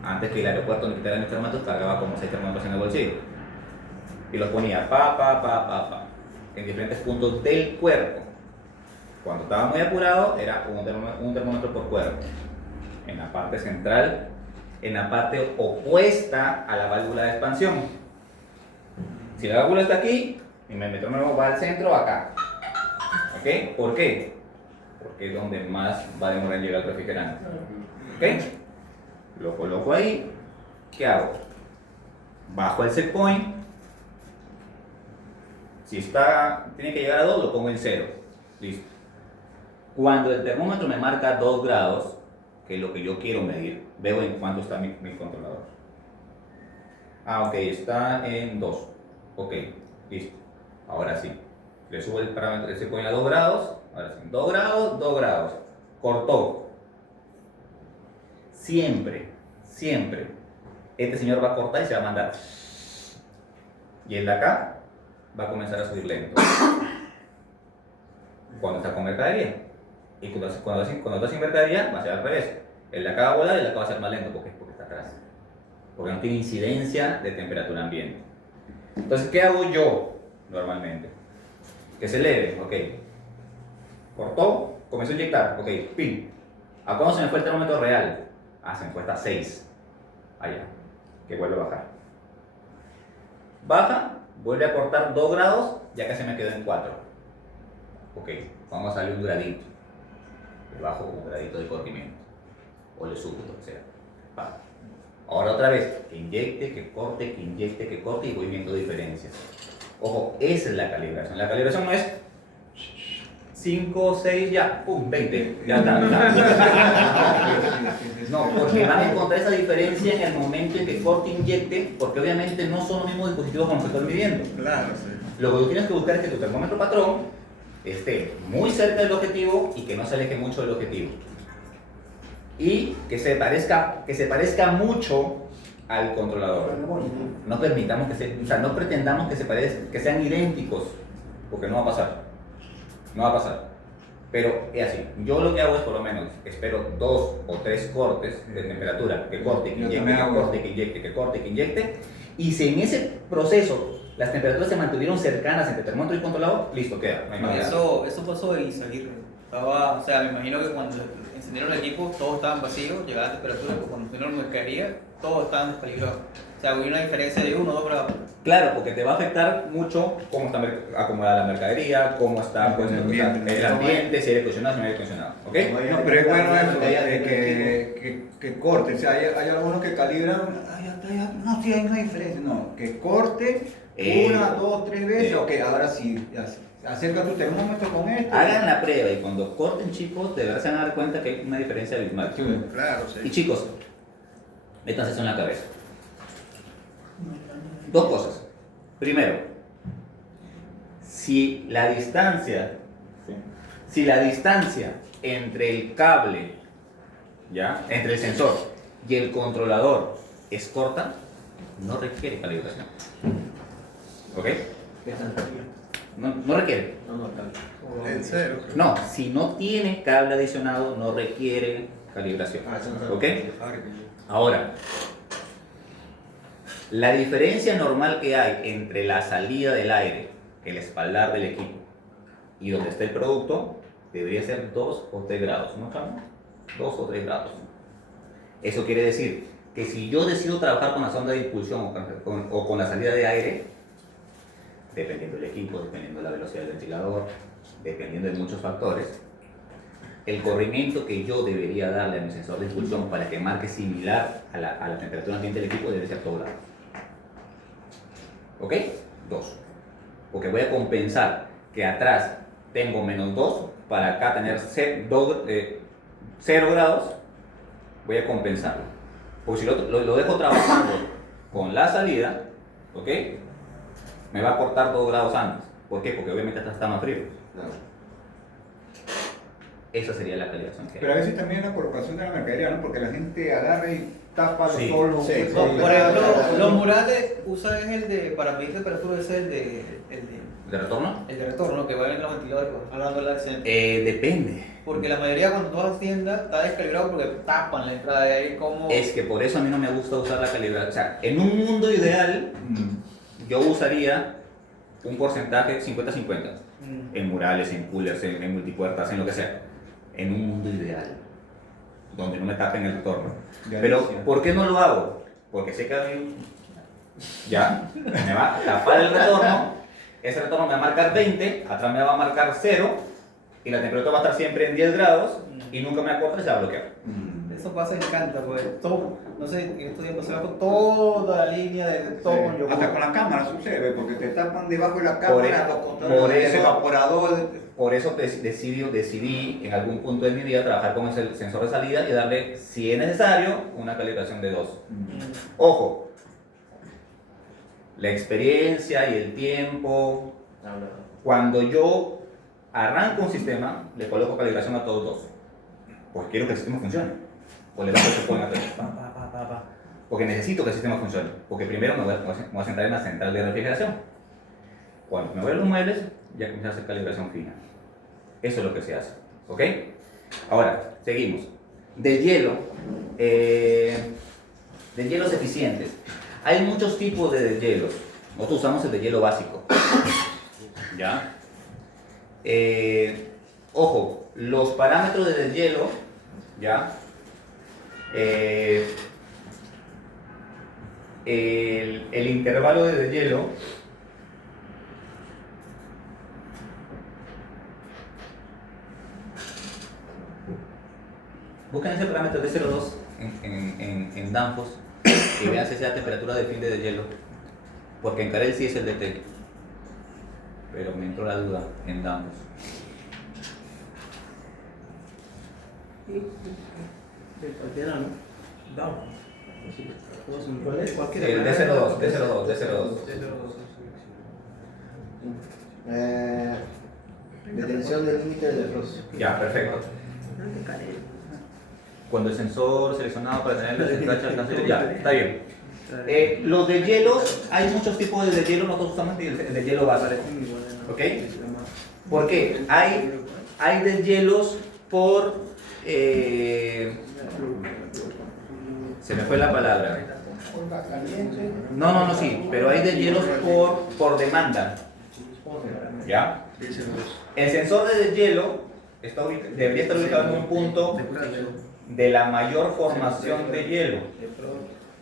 antes que el aeropuerto me quitara mis termómetros, cargaba como 6 termómetros en el bolsillo. Y los ponía pa, en diferentes puntos del cuerpo. Cuando estaba muy apurado, era un termómetro por cuerpo. En la parte central, en la parte opuesta a la válvula de expansión. Si la válvula está aquí, y mi metrónomo va al centro, acá. ¿Ok? ¿Por qué? Porque es donde más va a demorar en llegar el refrigerante. ¿Ok? Lo coloco ahí. ¿Qué hago? Bajo el set point. Si tiene que llegar a 2, lo pongo en 0. Listo. Cuando el termómetro me marca 2 grados, que es lo que yo quiero medir, veo en cuánto está mi controlador. Ok, está en 2. Ok, listo. Ahora sí. Le subo el parámetro, se pone a 2 grados. Ahora sí. 2 grados, 2 grados. Cortó. Siempre, este señor va a cortar y se va a mandar. Y el de acá va a comenzar a subir lento. Cuando está con mercadería. Y cuando está sin mercadería, va a ser al revés. El de acá va a volar y el de acá va a ser más lento porque está atrás. Porque no tiene incidencia de temperatura ambiente. Entonces, ¿qué hago yo normalmente? Que se eleve, ok. Cortó, comenzó a inyectar, ok, pin. ¿A cuándo se me fue el termómetro real? Se me fue hasta 6. Allá, que vuelve a bajar. Baja, vuelve a cortar 2 grados, ya que se me quedó en 4. Ok, vamos a darle un gradito. Le bajo un gradito de corrimiento. O le subo, lo que sea. Va. Ahora otra vez, que inyecte, que corte, que inyecte, que corte y voy viendo diferencias. Ojo, esa es la calibración. La calibración no es 5, 6, ya, pum, 20, ya está. No, porque van a encontrar esa diferencia en el momento en que corte e inyecte, porque obviamente no son los mismos dispositivos con los que estoy midiendo. Claro, sí. Lo que tú tienes que buscar es que tu termómetro patrón esté muy cerca del objetivo y que no se aleje mucho del objetivo. Y que se parezca mucho al controlador. No permitamos no pretendamos que sean idénticos, porque no va a pasar. No va a pasar. Pero es así. Yo lo que hago es por lo menos espero 2 o 3 cortes de temperatura, que corte, que inyecte, que corte, que inyecte, que corte, que inyecte. Y si en ese proceso las temperaturas se mantuvieron cercanas entre termómetro y controlador, listo, queda. No hay más nada. Eso pasó en Izaguirre. O sea, me imagino que cuando encendieron el equipo todos estaban vacíos, llegaba la temperatura, pero cuando encendieron la mercadería todos estaban descalibrados. O sea, hubo una diferencia de 1 o 2 grados. Claro, porque te va a afectar mucho cómo está acomodada la mercadería, cómo está pues, el ambiente, si hay aire acondicionado, si no hay aire acondicionado. ¿Ok? No, pero es bueno eso, que corte. O sea, hay algunos que calibran, no, sí hay una diferencia. No, que corte 1, 2, 3 veces. Ok, ahora sí, acerca tu termómetro con esto. Hagan la prueba y cuando corten, chicos, de verdad se van a dar cuenta que hay una diferencia abismal. Sí, claro, sí. Y chicos, métanse eso en la cabeza. 2 cosas. Primero, si la distancia entre el cable, ¿ya? Entre el sensor y el controlador es corta, no requiere calibración. ¿Ok? No requiere. En serio. No, si no tiene cable adicionado, no requiere calibración. ¿Ok? Ahora, la diferencia normal que hay entre la salida del aire, el espaldar del equipo, y donde está el producto, debería ser 2 o 3 grados, ¿no, chamo? 2 o 3 grados. Eso quiere decir que si yo decido trabajar con la sonda de impulsión o con la salida de aire, dependiendo del equipo, dependiendo de la velocidad del ventilador, dependiendo de muchos factores, el corrimiento que yo debería darle a mi sensor de impulsión para que marque similar a la temperatura ambiente del equipo debe ser 2 grados. ¿Ok? 2. Porque voy a compensar que atrás tengo menos 2, para acá tener 0 grados, voy a compensarlo. Porque si lo dejo trabajando con la salida, ¿ok? Me va a cortar 2 grados antes. ¿Por qué? Porque obviamente hasta está más frío. esa sería la calibración que Pero a hay. veces también la colocación de la mercadería, ¿no? Porque la gente agarra y tapa los Sí. solos. Sí. No, por ejemplo, los murales usan el de, para medir temperatura, ese es ¿De retorno? el de retorno, que va en los ventiladores, hablando del accidente. Depende. Porque la mayoría cuando tú vas a la tienda está descalibrado porque tapan la entrada de aire como... Es que por eso a mí no me gusta usar la calibración. O sea, en un mundo ideal, yo usaría un porcentaje 50-50. En murales, en coolers, en multipuertas, en lo que sea. En un mundo ideal. Donde no me tapen el retorno. Ya Pero, decía. ¿por qué no lo hago? Porque sé que a mí ya me va a tapar el retorno. Ese retorno me va a marcar 20, atrás me va a marcar 0. Y la temperatura va a estar siempre en 10 grados. Y nunca me va a cortar y se va a bloquear. Eso pasa en Canta, pues todo, no sé, en estos días se va con toda la línea de todo con yogur. Hasta con la cámara sucede, porque te tapan debajo de la Por cámara, por el eso- evaporador. Por eso decidí en algún punto de mi vida trabajar con ese sensor de salida y darle, si es necesario, una calibración de 2. Ojo, la experiencia y el tiempo. Cuando yo arranco un sistema, le coloco calibración a todos 2. Porque quiero que el sistema funcione. O le bajo el chupón a todos. Porque necesito que el sistema funcione. Porque primero me voy a centrar en la central de refrigeración. Cuando me voy a los muebles, ya comienzo a hacer calibración fina. Eso es lo que se hace. ¿Ok? Ahora, seguimos. De hielos eficientes. Hay muchos tipos de deshielos. Nosotros usamos el deshielo básico. ¿Ya? Ojo, los parámetros de deshielo, ¿ya? El intervalo de deshielo busquen ese parámetro de 0,2 en Danfoss y vean si es la temperatura de fin de deshielo, porque en Carel sí es el DT, pero me entró la duda en Danfoss. Cualquiera, ¿no? Vamos. ¿Cuál es? El D02. Detención del límite de frost. Ya, perfecto. Cuando el sensor seleccionado para tener el alcance, ya, está bien. Los deshielos, hay muchos tipos de deshielo, nosotros usamos el deshielo básico. ¿Ok? ¿Por qué? Hay deshielos por... se me fue la palabra. No, sí, pero hay deshielos por demanda. ¿Ya? El sensor de deshielo debería estar ubicado en un punto de la mayor formación de hielo.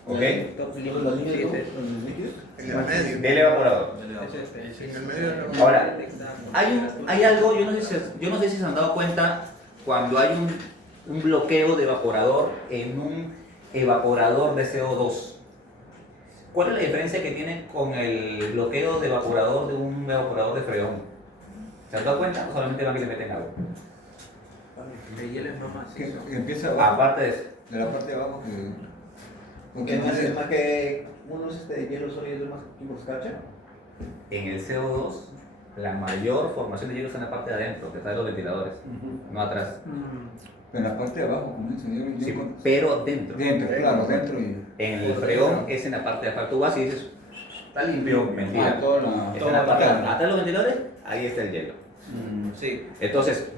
¿Ok? En el medio. Del evaporador. En el medio de la- Ahora, hay algo, yo no sé si se han dado cuenta cuando hay un bloqueo de evaporador en un evaporador de CO2. ¿Cuál es la diferencia que tiene con el bloqueo de evaporador de un evaporador de freón? ¿Se han dado cuenta o solamente van que le meten agua? El hielo es más macizo. Que empieza abajo, Aparte de eso. de la parte de abajo. Porque es más que uno es de hielo solo y otro más tipo escarcha. En el CO2, la mayor formación de hielo está en la parte de adentro, detrás de los ventiladores, no atrás. En la parte de abajo, como dicen, Sí, pero dentro. dentro, claro, dentro y... En el freón es en la parte de afuera. Tú vas y dices, está limpio, mentira. todo Está en la parte de atrás de los ventiladores, ahí está el hielo. Sí. Entonces,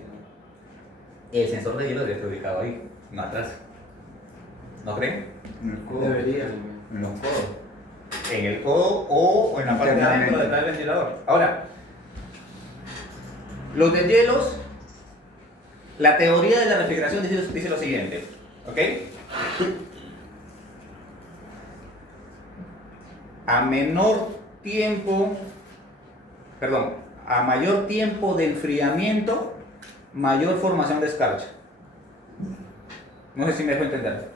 el sensor de hielo debe estar ubicado ahí, no atrás. ¿No creen? En el codo. Debería. En los codos. En el codo o en la parte de adentro detrás del ventilador. Ahora, los deshielos, la teoría de la refrigeración dice lo siguiente, ¿ok? A mayor tiempo de enfriamiento, mayor formación de escarcha. No sé si me dejo entender.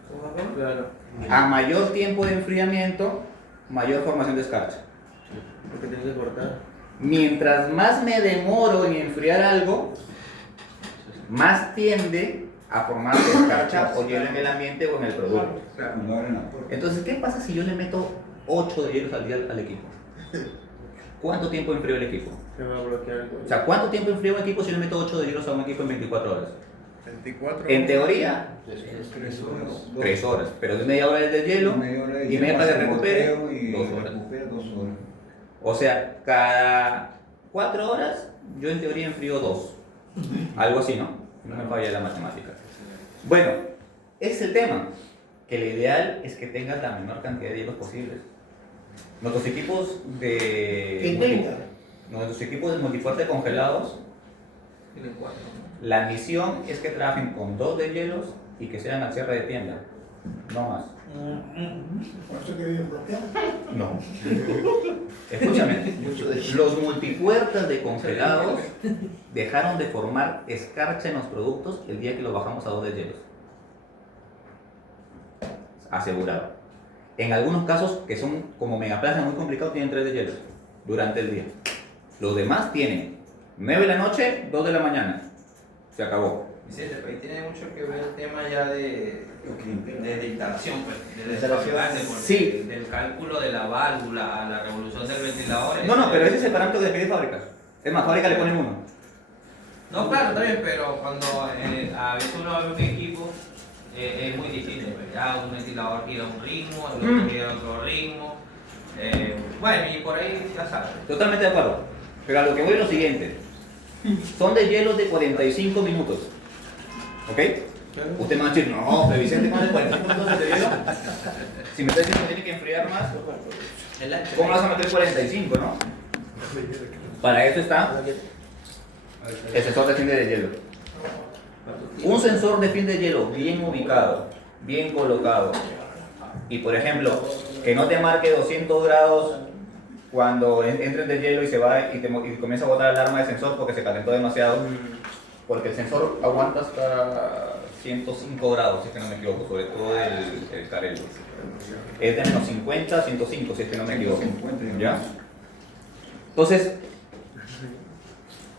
Claro. A mayor tiempo de enfriamiento, mayor formación de escarcha. Porque tienes que cortar. Mientras más me demoro en enfriar algo, más tiende a formarse escarcha o hielo en el ambiente o en el producto. Cuando abren la puerta. Entonces, ¿qué pasa si yo le meto 8 de hielos al día al equipo? ¿Cuánto tiempo enfrío el equipo? Se va a bloquear el O sea, ¿cuánto tiempo enfría un equipo si yo le meto 8 de hielos a un equipo en 24 horas? 24 En teoría, 3 horas. 3 horas, pero de media hora es de hielo y media para que recupere, y 2 horas. recupera 2 horas. O sea, cada 4 horas yo en teoría enfrío 2. Algo así, ¿no? No me falla la matemática. Bueno, ese es el tema. Que lo ideal es que tengas la menor cantidad de hielos posibles. Nuestros equipos de multifuerte congelados, Tienen 4. la misión es que trabajen con 2 de hielos y que sean al cierre de tienda. No más. Por eso que viven bloqueados. No. Escúchame, los multipuertas de congelados dejaron de formar escarcha en los productos el día que los bajamos a 2 de hielos. Asegurado. En algunos casos, que son como megaplaza muy complicados, tienen 3 de hielos durante el día. Los demás tienen 9 de la noche, 2 de la mañana. Se acabó. Vicente, pero ahí tiene mucho que ver el tema ya de instalación, pues, de Instalación. desfabricante, Sí. del cálculo de la válvula a la revolución del ventilador. No, pero ese es el parámetro de pedir fábrica. Es más, fábrica le ponen 1. No, claro, está bien, pero cuando a veces uno abre un equipo, es muy distinto. Pues, ya un ventilador gira un ritmo, el otro gira otro ritmo. Bueno, y por ahí ya sabes. Totalmente de acuerdo. Pero a lo que voy es lo siguiente. Son de hielos de 45 minutos. ¿Ok? Usted me va a decir, no, pero Vicente, ¿cuál es 45 minutos de hielo? Si me está diciendo que tiene que enfriar más, ¿cómo vas a meter 45, no? Para eso está el sensor de fin de hielo. Un sensor de fin de hielo bien ubicado, bien colocado, y por ejemplo, que no te marque 200 grados cuando entres de hielo y se va y comienza a botar alarma de sensor porque se calentó demasiado, porque el sensor aguanta hasta 105 grados, si es que no me equivoco, sobre todo el Carel. Es de menos 50 a 105, si es que no me equivoco. ¿Ya? Entonces,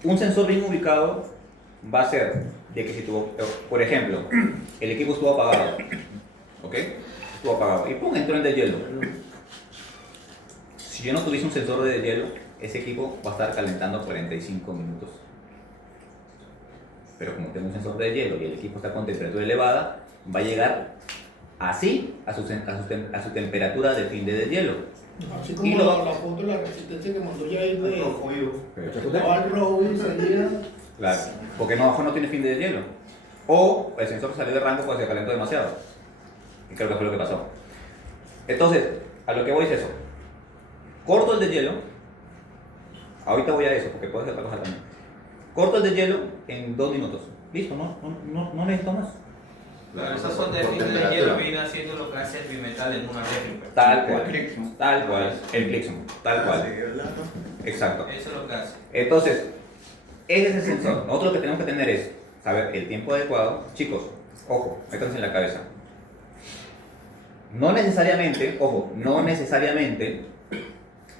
un sensor bien ubicado va a ser de que si tuvo, por ejemplo, el equipo estuvo apagado, ¿ok? Estuvo apagado y pum, entró en deshielo. Si yo no tuviese un sensor de deshielo, ese equipo va a estar calentando 45 minutos. Pero como tengo un sensor de deshielo y el equipo está con temperatura elevada, va a llegar así a su temperatura de fin de deshielo. Así Y como lo- la foto de la resistencia que mandó Jair de Rojo vivo. estaba el rojo y salía. Claro, porque no, abajo no tiene fin de deshielo. O el sensor salió de rango porque se calentó demasiado. Y creo que fue lo que pasó. Entonces, a lo que voy es eso. Corto el deshielo. Ahorita voy a eso porque puedo hacer otra cosa también. Corto el deshielo en 2 minutos. Listo, no necesito más. Claro, esas son de fin de hielo, viene haciendo lo que hace el bimetal en una réplica. Tal cual. Tal cual. El Clixon. Tal cual. Exacto. Eso es lo que hace. Entonces, ese es el sensor. Nosotros lo que tenemos que tener es saber el tiempo adecuado. Chicos, ojo, métanse en la cabeza. No necesariamente, ojo, no necesariamente,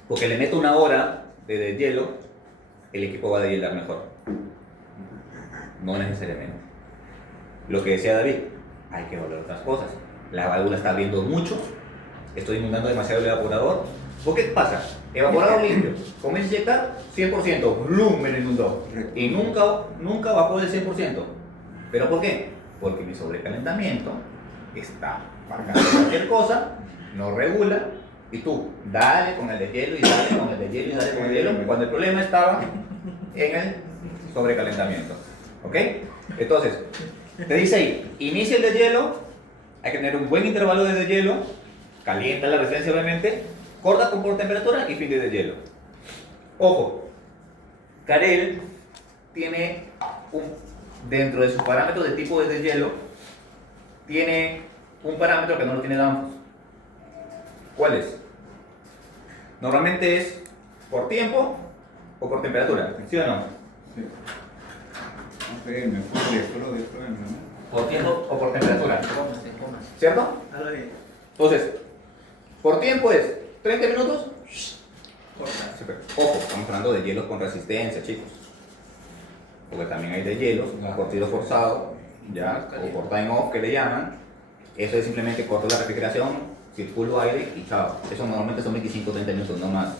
porque le meto 1 hora de deshielo, el equipo va a deshielar mejor. No necesariamente. Lo que decía David, hay que evaluar otras cosas. La válvula está abriendo mucho, estoy inundando demasiado el evaporador. ¿Por qué pasa? Evaporador limpio, comienza a inyectar 100%, ¡blum! Me lo inundó. Y nunca bajó del 100%. ¿Pero por qué? Porque mi sobrecalentamiento está marcando cualquier cosa, no regula, y tú dale con el deshielo y dale con el deshielo y dale con el deshielo, cuando el problema estaba en el sobrecalentamiento. ¿Ok? Entonces, te dice ahí, inicia el deshielo, hay que tener un buen intervalo de deshielo, calienta la resistencia obviamente, corta por temperatura y fin de deshielo. Ojo, Carel tiene dentro de sus parámetros de tipo de deshielo, tiene un parámetro que no lo tiene Danfoss. ¿Cuál es? Normalmente es por tiempo o por temperatura, ¿sí o no? Sí. Ok, me fue de freno, ¿no? Por tiempo o por temperatura, ¿cierto? Entonces, por tiempo es 30 minutos. Ojo, estamos hablando de hielos con resistencia, chicos. Porque también hay de hielos por tiro forzado, ya, o por time off que le llaman. Eso es simplemente corto la refrigeración, circulo aire y chao. Eso normalmente son 25-30 minutos, no más.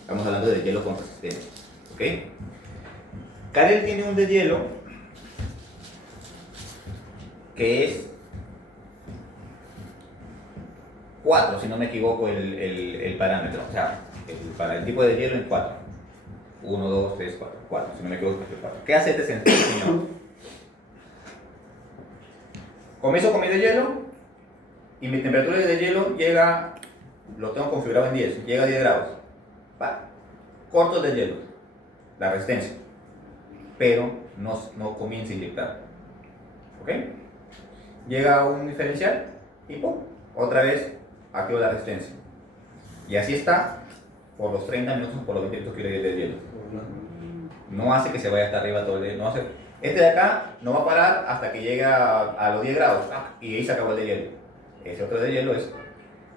Estamos hablando de hielo con resistencia. ¿Ok? Carel tiene un deshielo que es 4, si no me equivoco, el parámetro. O sea, para el tipo de hielo en 4. 1, 2, 3, 4. 4, si no me equivoco, es 4. ¿Qué hace este señor? Comienzo con mi de hielo y mi temperatura de hielo llega, lo tengo configurado en 10, llega a 10 grados. Va. Corto el de hielo, la resistencia, pero no comienza a inyectar. ¿Ok? Llega a un diferencial y ¡pum! Otra vez activo la resistencia. Y así está por los 30 minutos o por los 20 minutos que le dé el hielo. No hace que se vaya hasta arriba todo el día. No hace. Este de acá no va a parar hasta que llegue a los 10 grados y ahí se acabó el de hielo. Ese otro de hielo es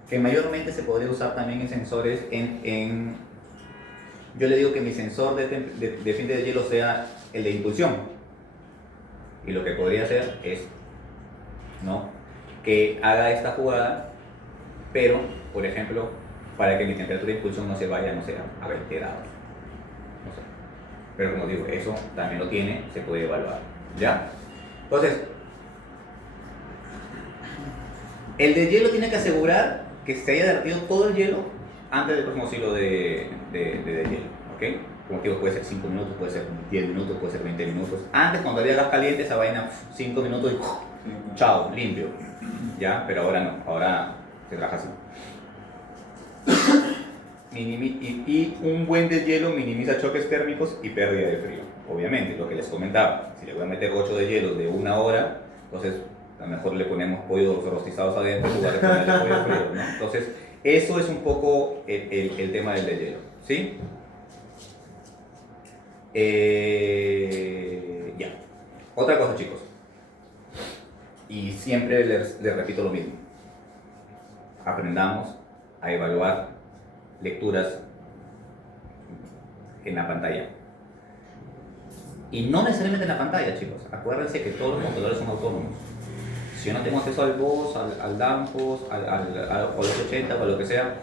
que mayormente se podría usar también en sensores yo le digo que mi sensor de fin de hielo sea el de impulsión. Y lo que podría hacer es, ¿no?, que haga esta jugada, pero, por ejemplo, para que mi temperatura de impulsión no se vaya, no sé, a 20 grados. No sé. Pero como digo, eso también lo tiene, se puede evaluar. ¿Ya? Entonces, el de hielo tiene que asegurar que se haya derretido todo el hielo antes del próximo ciclo de hielo. ¿Ok? Como digo, puede ser 5 minutos, puede ser 10 minutos, puede ser 20 minutos. Antes, cuando había gas caliente, esa vaina, 5 minutos y chao, limpio. ¿Ya? Pero ahora no, ahora se trabaja así. Y un buen deshielo minimiza choques térmicos y pérdida de frío. Obviamente, lo que les comentaba, si le voy a meter 8 deshielos de 1 hora, entonces a lo mejor le ponemos pollos rostizados adentro en lugar de ponerle pollo frío, ¿no? Entonces, eso es un poco el tema del deshielo, ¿sí? Ya. Otra cosa, chicos. Y siempre les repito lo mismo. Aprendamos a evaluar lecturas en la pantalla. Y no necesariamente en la pantalla, chicos. Acuérdense que todos los controladores son autónomos. Si yo no tengo acceso al BOS, al DAMPOS, al 880 o a lo que sea,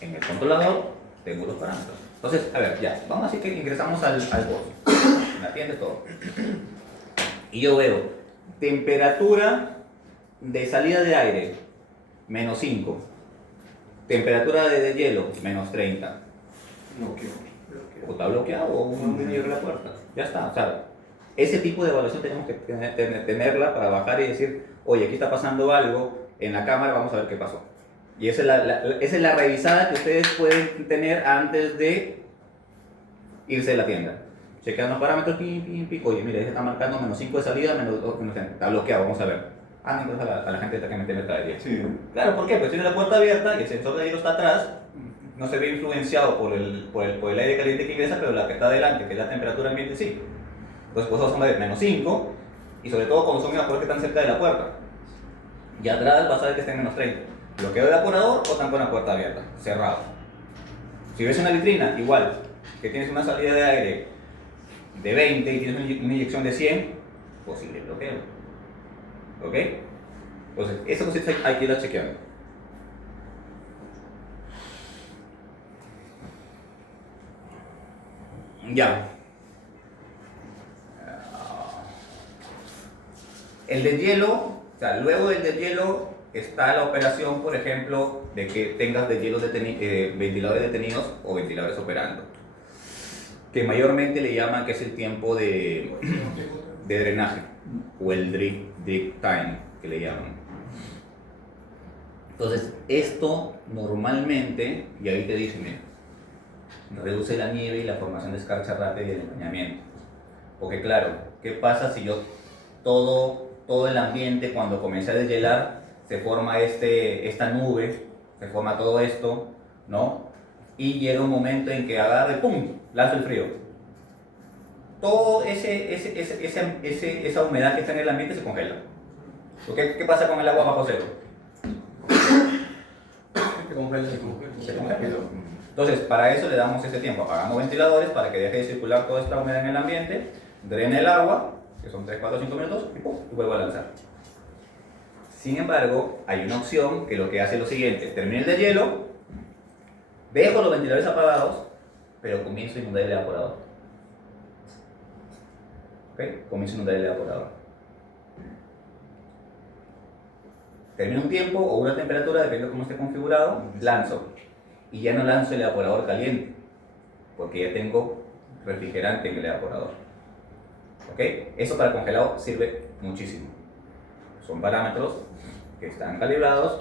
en el controlador tengo los parámetros. Entonces, a ver, ya, vamos a decir que ingresamos al BOS. Me atiende todo. Y yo veo temperatura de salida de aire, menos 5. Temperatura de hielo, menos 30. O está bloqueado o uno no llega a la puerta. Ya está, o sea, ese tipo de evaluación tenemos que tenerla para bajar y decir, oye, aquí está pasando algo en la cámara, vamos a ver qué pasó. Y esa es la revisada que ustedes pueden tener antes de irse de la tienda. Chequean los parámetros, oye, mira, está marcando menos 5 de salida, menos 2, está bloqueado, vamos a ver. Entonces a la gente que mete mercadería. Sí. Claro, ¿por qué? Pues tiene la puerta abierta y el sensor de hielo está atrás, no se ve influenciado por el aire caliente que ingresa, pero la que está adelante, que es la temperatura ambiente, sí. Entonces, pues vamos a ver menos 5, y sobre todo cuando son evaporadores que están cerca de la puerta. Y atrás vas a ver que está en menos 30. Bloqueo de evaporador o están con la puerta abierta, cerrado. Si ves una vitrina, igual, que tienes una salida de aire de 20 y tienes una inyección de 100, posible bloqueo. ¿Ok? Entonces, esas cositas hay que irlas chequeando. Ya. El deshielo, o sea, luego del deshielo está la operación, por ejemplo, de que tengas ventiladores detenidos o ventiladores operando. Que mayormente le llaman que es el tiempo de drenaje o el drip time que le llaman. Entonces, esto normalmente, y ahí te dice, mira, reduce la nieve y la formación de escarcha rápida y el empañamiento. Porque claro, ¿qué pasa si yo todo el ambiente cuando comienza a deshielar se forma esta nube, se forma todo esto, ¿no? Y llega un momento en que agarra y ¡pum!, lanza el frío. Todo esa humedad que está en el ambiente se congela. ¿Qué pasa con el agua bajo cero? Se congela. Se congela. Entonces, para eso le damos ese tiempo. Apagamos ventiladores para que deje de circular toda esta humedad en el ambiente, drene el agua, que son 3, 4, 5 minutos, y ¡pum!, y vuelvo a lanzar. Sin embargo, hay una opción que lo que hace es lo siguiente: termino el deshielo, dejo los ventiladores apagados, pero comienzo a inundar el evaporador. ¿Ok? Comienzo a inundar el evaporador. termina un tiempo o una temperatura, depende de cómo esté configurado, lanzo. Y ya no lanzo el evaporador caliente, porque ya tengo refrigerante en el evaporador. ¿Ok? Eso para congelado sirve muchísimo. Son parámetros que están calibrados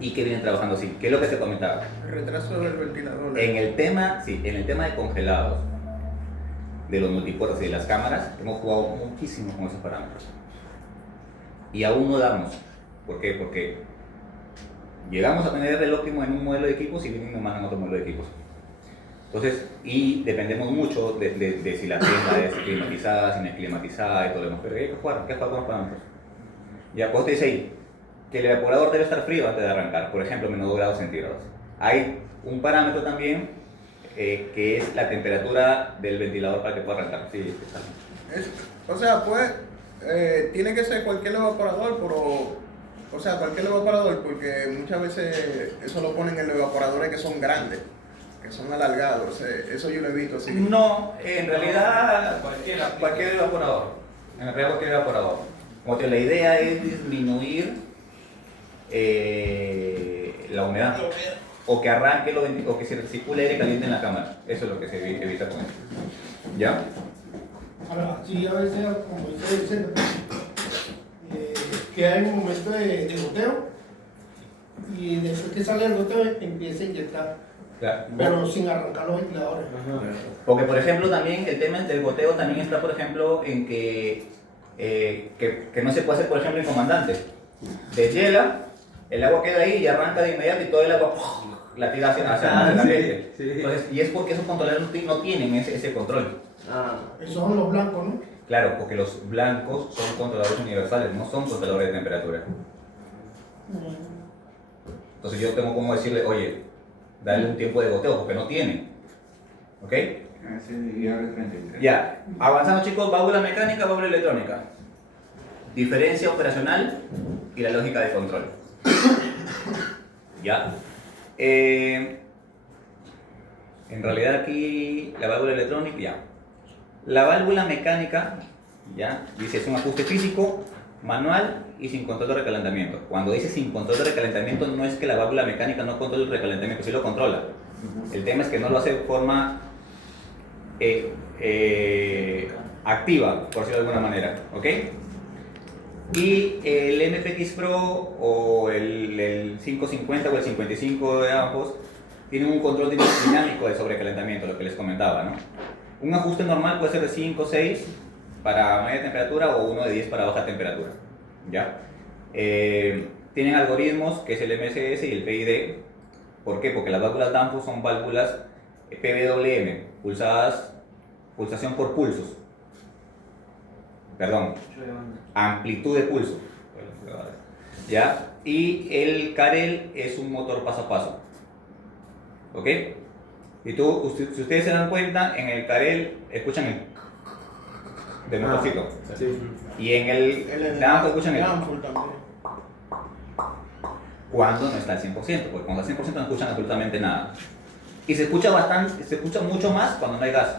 y que vienen trabajando así. ¿Qué es lo que te comentaba? El retraso del ventilador. En el tema de congelados, de los multipuertos y de las cámaras, hemos jugado muchísimo con esos parámetros. Y aún no damos. ¿Por qué? Porque llegamos a tener el óptimo en un modelo de equipos y vienen nomás en otro modelo de equipos. Entonces, y dependemos mucho de si la tienda es climatizada, si no es climatizada y todo lo demás. Pero hay que jugar con los parámetros. Ya, pues te dice ahí que el evaporador debe estar frío antes de arrancar, por ejemplo, menos 2 grados centígrados. Hay un parámetro también que es la temperatura del ventilador para que pueda arrancar. Sí, está bien. O sea, pues, tiene que ser cualquier evaporador, pero... O sea, cualquier evaporador, porque muchas veces eso lo ponen en los evaporadores que son grandes, que son alargados. Eso yo lo he visto así. No, en realidad cualquier evaporador. En realidad cualquier evaporador. Como te digo, la idea es disminuir la humedad. O que arranque o que se circule aire caliente en la cámara. Eso es lo que se evita con esto. ¿Ya? Ahora, sí, a veces, como dice Vicente, que hay un momento de goteo y después que sale el goteo empieza a inyectar, Claro. pero sin arrancar los ventiladores. Porque, por ejemplo, también el tema del goteo también está, por ejemplo, en que no se puede hacer, por ejemplo, en comandante. Deshiela, el agua queda ahí y arranca de inmediato y todo el agua la tira hacia la red. Entonces, y es porque esos controladores no tienen ese control. Esos son los blancos, ¿no? Claro, porque los blancos son controladores universales, no son controladores de temperatura. Entonces yo tengo como decirle, oye, dale un tiempo de goteo, porque no tiene. ¿Ok? Ya, avanzando chicos, válvula mecánica, válvula electrónica. Diferencia operacional y la lógica de control. Ya. En realidad aquí la válvula electrónica, ya. La válvula mecánica, ya, dice es un ajuste físico, manual y sin control de recalentamiento. Cuando dice sin control de recalentamiento no es que la válvula mecánica no controle el recalentamiento, sí lo controla. El tema es que no lo hace de forma activa, por decirlo de alguna manera, ¿ok? Y el MPX Pro o el 550 o el 55 de ambos tienen un control dinámico de sobrecalentamiento, lo que les comentaba, ¿no? Un ajuste normal puede ser de 5 o 6 para media temperatura o uno de 10 para baja temperatura, ¿ya? Tienen algoritmos que es el MSS y el PID. ¿Por qué? Porque las válvulas Danfoss son válvulas PWM, pulsación por pulsos. Perdón, amplitud de pulso. ¿Ya? Y el Carel es un motor paso a paso. ¿Ok? Y si ustedes se dan cuenta, en el Carel escuchan el del motorcito. Sí. Y en el Danfoss escuchan el Danfoss también. cuando no está al 100%, porque cuando está al 100% no escuchan absolutamente nada. Y se escucha bastante, se escucha mucho más cuando no hay gas.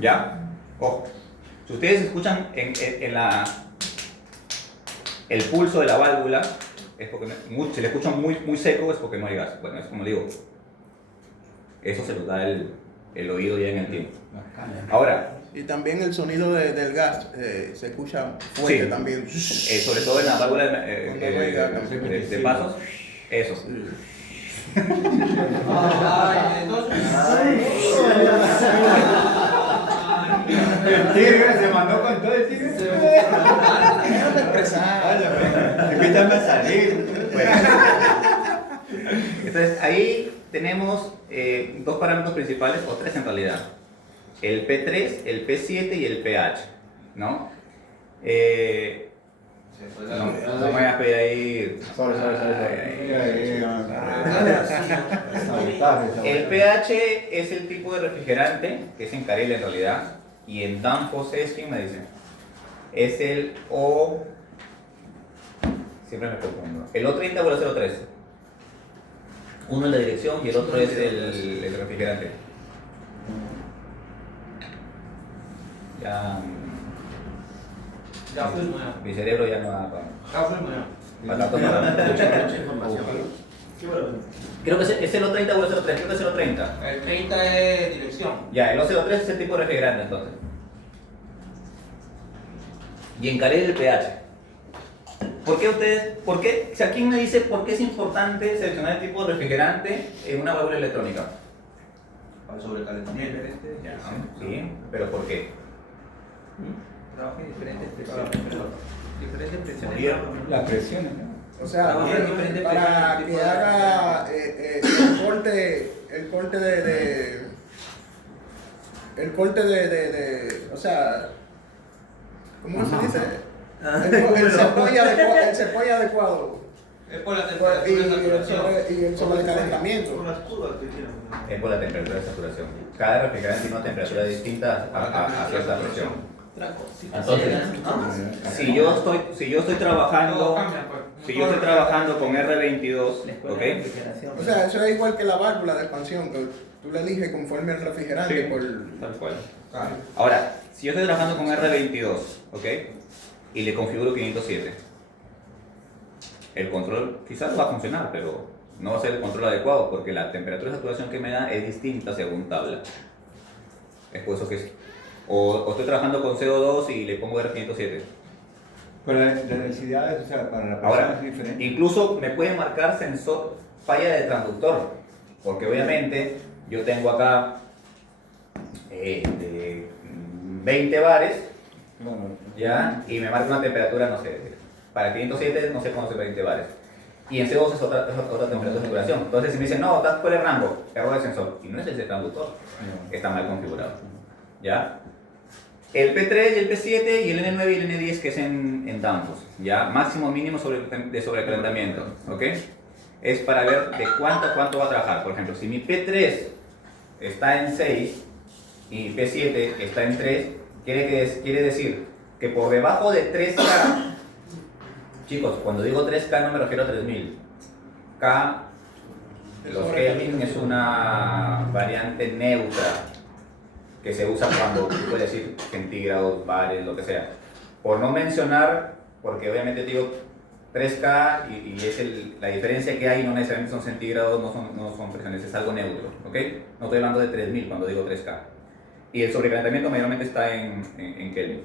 ¿Ya? Ojo. Si ustedes escuchan el pulso de la válvula, es porque si le escuchan muy seco es porque no hay gas. Bueno, es como digo, eso se lo da el oído ya en el tiempo. Ahora, Y también el sonido del gas se escucha fuerte sí, también. sobre todo en la válvula de pasos, eso. El tigre se mandó con todo el tigre. Invítame a salir. Bueno. Entonces ahí tenemos dos parámetros principales, o tres en realidad. El P3, el P7 y el pH, ¿no? No me voy a pedir. El pH es el tipo de refrigerante, que es en Carel en realidad, y en Danfoss es, ¿quién me dice? Es el O... Siempre me confundo. El O30 o el O03. Uno es la dirección y el otro es el refrigerante. Ya... Ya fuimos ya. Mi cerebro ya no da Ya fuimos ya. para tanto para Mucha información. Creo que es 030 o el 03, creo que es 030. El 30 es dirección. Ya, el O03 es el tipo de refrigerante entonces. Y en Carel el pH. ¿Por qué, o sea, quién me dice por qué es importante seleccionar el tipo de refrigerante en una válvula electrónica? Para el sobrecalentamiento. Ya, sí, pero ¿por qué? Trabaja en diferentes presiones. Diferentes presiones. Bien. Las presiones, ¿no? O sea, Trabaja en diferentes para presiones, que tipo de- haga el corte de, o sea, ¿cómo se dice? El cepillo adecuado Es por la y temperatura de saturación. el sobrecalentamiento. las curvas que tienen. Es por la temperatura de saturación. Cada refrigerante tiene una temperatura distinta a cierta presión. Entonces, si yo estoy trabajando, Todo cambia, pues. si yo estoy trabajando con R22, ¿ok? O sea, eso es igual que la válvula de expansión, que tú le eliges conforme al refrigerante Sí. por... Tal cual. Claro. Ahora, si yo estoy trabajando con R22, ¿ok? Y le configuro 507, el control quizás va a funcionar, pero no va a ser el control adecuado porque la temperatura de saturación que me da es distinta según tabla. Es por eso que sí. O estoy trabajando con CO2 y le pongo R507. Pero la densidad, o sea, para la presión Ahora, es diferente. incluso me puede marcar sensor falla de transductor, porque obviamente yo tengo acá de 20 bares, Bueno, ¿ya? Y me marca una temperatura, no sé, para 507 no sé cómo se 20 bares. Y en CO2 es otra temperatura de saturación. Entonces si me dicen, no, estás fuera de rango, error de sensor, y no es el de transductor, está mal configurado, ¿ya? El P3 y el P7 y el N9 y el N10 que es en dampos, ¿ya? Máximo mínimo de sobrecalentamiento, ¿ok? Es para ver de cuánto va a trabajar. Por ejemplo, si mi P3 está en 6 y mi P7 está en 3, quiere decir que por debajo de 3K, chicos, cuando digo 3K no me refiero a 3000. K, los Kelvin es una variante neutra que se usa cuando tú puedes decir centígrados, bares, lo que sea. Por no mencionar, porque obviamente digo 3K y es la diferencia que hay, no necesariamente son centígrados, no son presiones, es algo neutro, ¿ok? No estoy hablando de 3000 cuando digo 3K. Y el sobrecalentamiento mayormente está en Kelvin.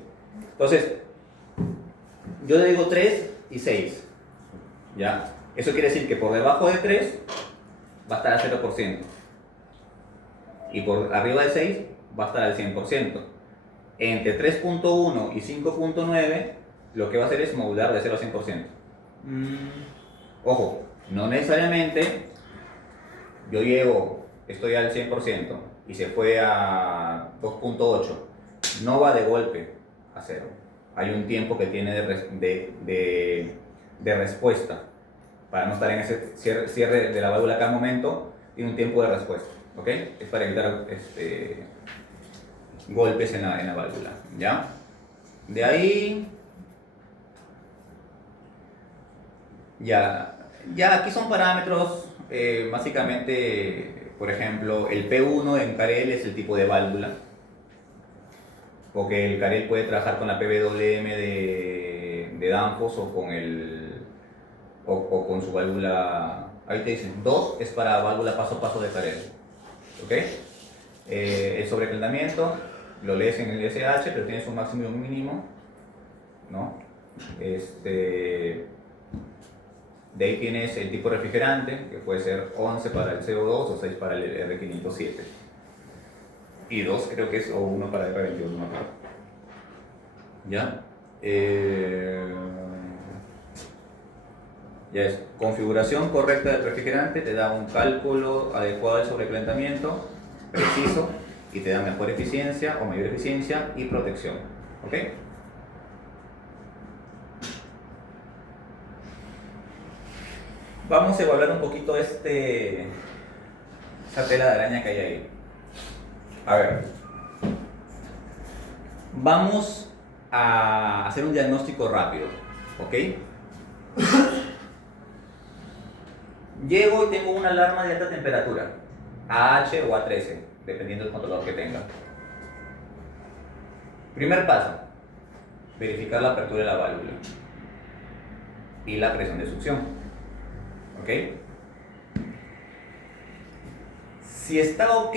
Entonces, yo le digo 3 y 6, ¿ya? Eso quiere decir que por debajo de 3 va a estar al 0%. Y por arriba de 6 va a estar al 100%. Entre 3.1 y 5.9 lo que va a hacer es modular de 0 a 100%. Ojo, no necesariamente estoy al 100% y se fue a 2.8. No va de golpe a 0. Hay un tiempo que tiene de respuesta. Para no estar en ese cierre de la válvula a cada momento, tiene un tiempo de respuesta. ¿Ok? Es para evitar golpes en la válvula, ¿ya? De ahí, ya aquí son parámetros, básicamente, por ejemplo, el P1 en Carel es el tipo de válvula, porque el Carel puede trabajar con la PWM de Danfoss o con su válvula, ahí te dicen, 2 es para válvula paso a paso de Carel, ¿ok? El sobrecalentamiento lo lees en el SH, pero tienes un máximo y un mínimo, ¿no? De ahí tienes el tipo de refrigerante, que puede ser 11 para el CO2 o 6 para el R507. Y 2 creo que es, o 1 para el R22, no me acuerdo. ¿Ya? Ya es configuración correcta del refrigerante, te da un cálculo adecuado del sobrecalentamiento, preciso, y te da mejor eficiencia o mayor eficiencia y protección. ¿Ok? Vamos a evaluar un poquito esa tela de araña que hay ahí. A ver. Vamos a hacer un diagnóstico rápido. ¿Ok? Llego y tengo una alarma de alta temperatura, AH o A13, dependiendo del controlador que tenga. Primer paso, verificar la apertura de la válvula y la presión de succión. ¿Ok? Si está ok,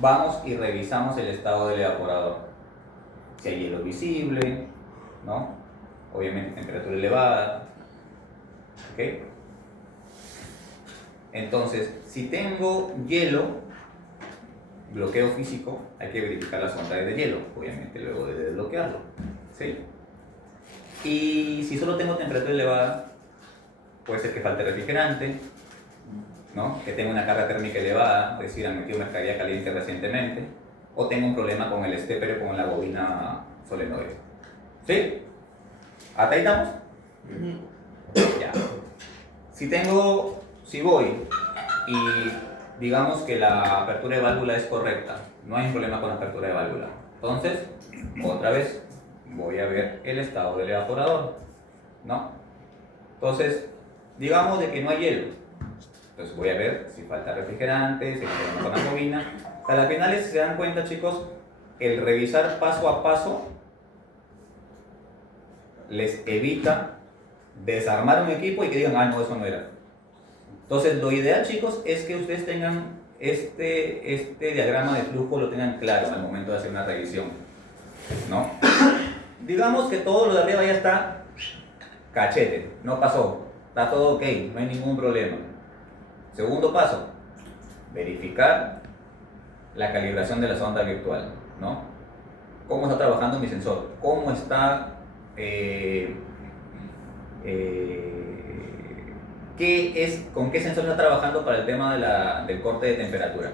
vamos y revisamos el estado del evaporador. Si hay hielo visible, ¿no? Obviamente temperatura elevada. ¿Ok? Entonces, si tengo hielo, bloqueo físico, hay que verificar las cantidades de hielo, obviamente luego de desbloquearlo. ¿Sí? Y si solo tengo temperatura elevada, puede ser que falte refrigerante, ¿no? Que tenga una carga térmica elevada, es decir, han metido mercadería caliente recientemente, o tengo un problema con el stepper o con la bobina solenoide. ¿Sí? ¿Hasta ahí estamos? Ya. Si voy y digamos que la apertura de válvula es correcta, no hay un problema con la apertura de válvula, entonces, otra vez, voy a ver el estado del evaporador, ¿no? Entonces, digamos de que no hay hielo, entonces voy a ver si falta refrigerante, si hay problema con la bobina. A las finales, si se dan cuenta, chicos, el revisar paso a paso les evita desarmar un equipo y que digan, ah, no, eso no era. Entonces, lo ideal, chicos, es que ustedes tengan este diagrama de flujo, lo tengan claro al momento de hacer una revisión, ¿no? Digamos que todo lo de arriba ya está cachete, no pasó, está todo ok, no hay ningún problema. Segundo paso, verificar la calibración de la sonda virtual, ¿no? ¿Cómo está trabajando mi sensor? ¿Cómo está con qué sensor está trabajando para el tema del corte de temperatura,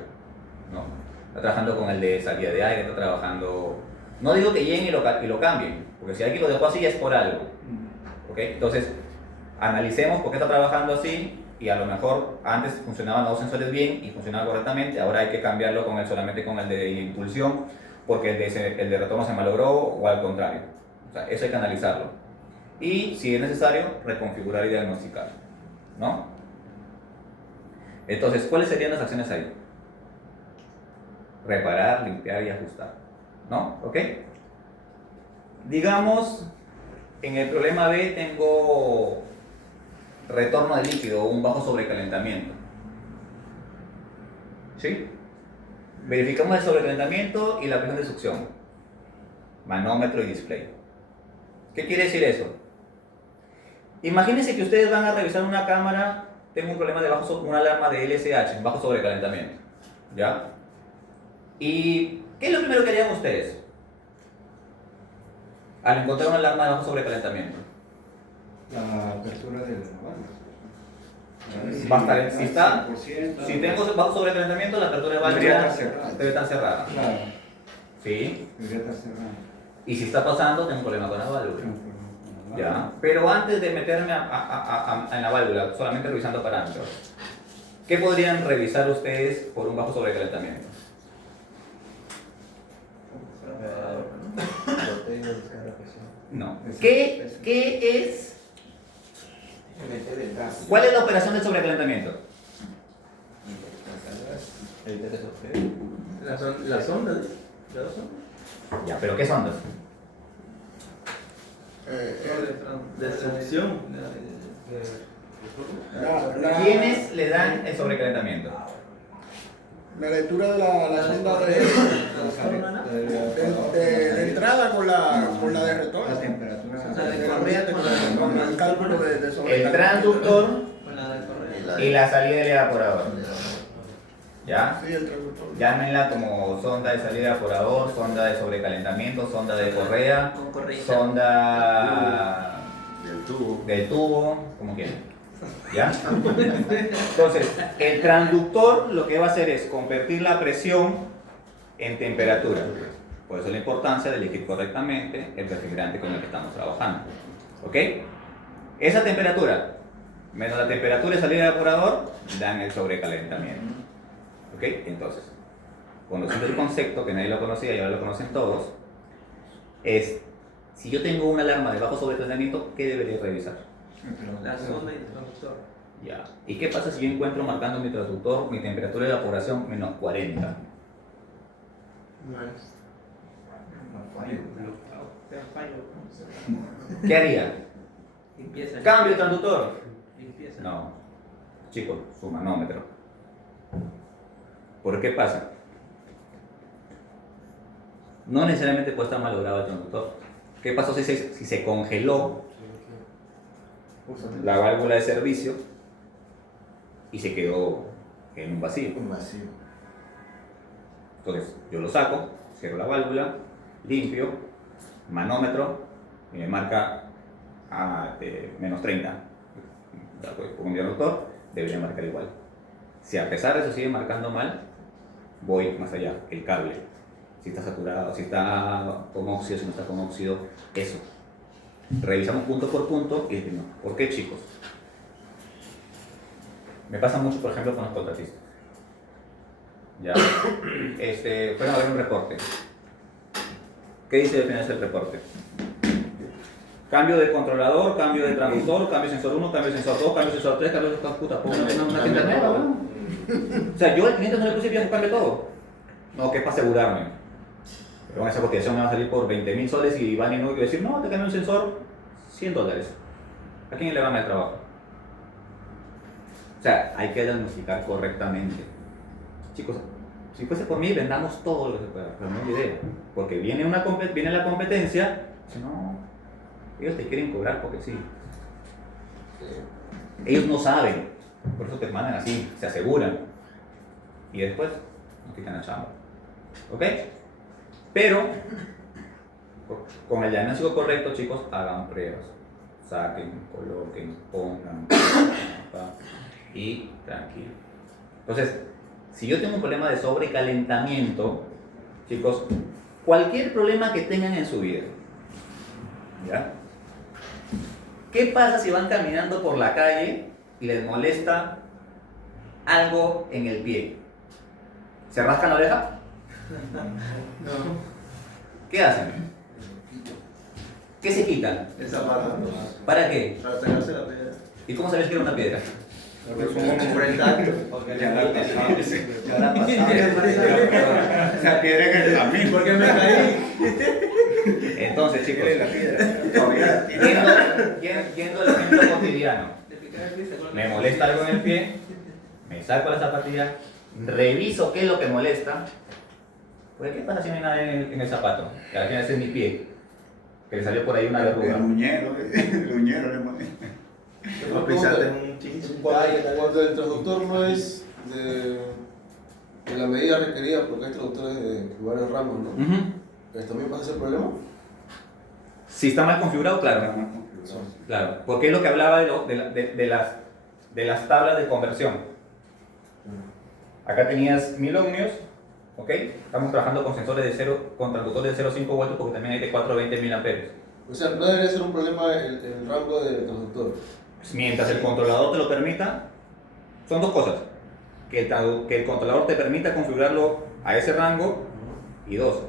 ¿no? Está trabajando con el de salida de aire, está trabajando... No digo que lleguen y lo cambien, porque si alguien lo dejó así ya es por algo, ¿ok? Entonces, analicemos por qué está trabajando así y a lo mejor antes funcionaban los sensores bien y funcionaban correctamente, ahora hay que cambiarlo solamente con el de impulsión porque el de retorno se malogró o al contrario. O sea, eso hay que analizarlo. Y si es necesario, reconfigurar y diagnosticar, ¿no? Entonces, ¿cuáles serían las acciones ahí? Reparar, limpiar y ajustar, ¿no? ¿Ok? Digamos, en el problema B tengo retorno de líquido o un bajo sobrecalentamiento. ¿Sí? Verificamos el sobrecalentamiento y la presión de succión. Manómetro y display. ¿Qué quiere decir eso? Imagínense que ustedes van a revisar una cámara, tengo un problema de una alarma de LSH, bajo sobrecalentamiento. ¿Ya? ¿Y qué es lo primero que harían ustedes al encontrar una alarma de bajo sobrecalentamiento? La apertura de la válvula. Va a estar, si tengo bajo sobrecalentamiento, la apertura de válvula debe estar cerrada. Claro. ¿Sí? Debería estar cerrada. Y si está pasando, tengo un problema con la válvula. ¿Ya? Pero antes de meterme en la válvula, solamente revisando parámetros, ¿qué podrían revisar ustedes por un bajo sobrecalentamiento? No. ¿Qué es? ¿Cuál es la operación del sobrecalentamiento? La sonda, Ya, pero ¿qué sondas? de succión. ¿Quiénes le dan el sobrecalentamiento? La lectura de la sonda de entrada con la de retorno. La temperatura. Con el cálculo de sobrecalentamiento. El transductor y la salida del evaporador. ¿Ya? Sí, el transductor. Llámenla como sonda de salida de evaporador, sonda de sobrecalentamiento, sonda de correa, sonda del tubo, como quieran. ¿Ya? Entonces, el transductor lo que va a hacer es convertir la presión en temperatura. Por eso la importancia de elegir correctamente el refrigerante con el que estamos trabajando. ¿Ok? Esa temperatura, menos la temperatura de salida del evaporador, dan el sobrecalentamiento. ¿Ok? Entonces, conociendo el concepto, que nadie lo conocía y ahora lo conocen todos, es, si yo tengo una alarma de bajo sobrecalentamiento, ¿qué debería revisar? La sonda y el transductor. Ya. ¿Y qué pasa si yo encuentro marcando mi transductor mi temperatura de evaporación menos 40? ¿Qué haría? Limpieza. ¿Cambio el transductor? Limpieza. No. Chicos, su manómetro. ¿Por qué pasa? No necesariamente puede estar malogrado el transductor. ¿Qué pasó si se congeló la válvula de servicio y se quedó en un vacío? Un vacío. Entonces, yo lo saco, cierro la válvula, limpio, manómetro y me marca a menos 30. Con un transductor debería marcar igual. Si a pesar de eso sigue marcando mal, voy más allá, el cable. Si está saturado, si está con óxido, si no está con óxido, eso. Revisamos punto por punto y decimos, ¿por qué, chicos? Me pasa mucho, por ejemplo, con los contratistas. Ya, fueron a ver un reporte. ¿Qué dice al final del reporte? Cambio de controlador, cambio de transductor, cambio de sensor 1, cambio de sensor 2, cambio de sensor 3, cambio de sensor puta, pongo una tienda nueva, ¿no? O sea, yo al cliente no le puse bien a cambio todo. No, que es para asegurarme. Pero esa cotización me va a salir por 20.000 soles y van y no quiero decir, no, te cambio un sensor, $100. ¿A quién le van el trabajo? O sea, hay que diagnosticar correctamente. Chicos, si fuese por mí, vendamos todo lo que se pueda, pero no es la idea. Porque viene la competencia, dice, no, ellos te quieren cobrar porque sí. Ellos no saben, por eso te mandan así, se aseguran. Y después nos quitan la chamba. ¿Ok? Pero, con el diagnóstico correcto, chicos, hagan pruebas. Saquen, coloquen, pongan, y tranquilo. Entonces, si yo tengo un problema de sobrecalentamiento, chicos, cualquier problema que tengan en su vida, ¿ya? ¿Qué pasa si van caminando por la calle y les molesta algo en el pie? ¿Se rascan la oreja? No. ¿Qué hacen? ¿Qué se quitan? El zapato. ¿Para qué? Para sacarse la piedra. ¿Y cómo sabes que era una piedra? Porque como por el tacto. Porque ya la pasaba. Ya la pasaba. Esa piedra en el camino. Porque me caí. Entonces, chicos, la piedra. yendo al ejemplo cotidiano, me molesta algo en el pie, me saco la zapatilla, reviso qué es lo que molesta. Pues, ¿qué pasa si no hay nada en el zapato? Que al final es mi pie, que le salió por ahí una verruga. El uñero le molesta. Otra pregunta, cuando el transductor no es de la medida requerida, porque hay transductores de varios ramos, ¿no? ¿También pasa ese problema? Si está mal configurado, claro. Claro, porque es lo que hablaba de las tablas de conversión. Acá tenías 1000 ohmios, ¿ok? Estamos trabajando con sensores con transductores de 0,5 voltios porque también hay de 420 mA. O sea, no debería ser un problema el rango del transductor. Pues mientras el controlador te lo permita, son dos cosas. Que el controlador te permita configurarlo a ese rango, y dos,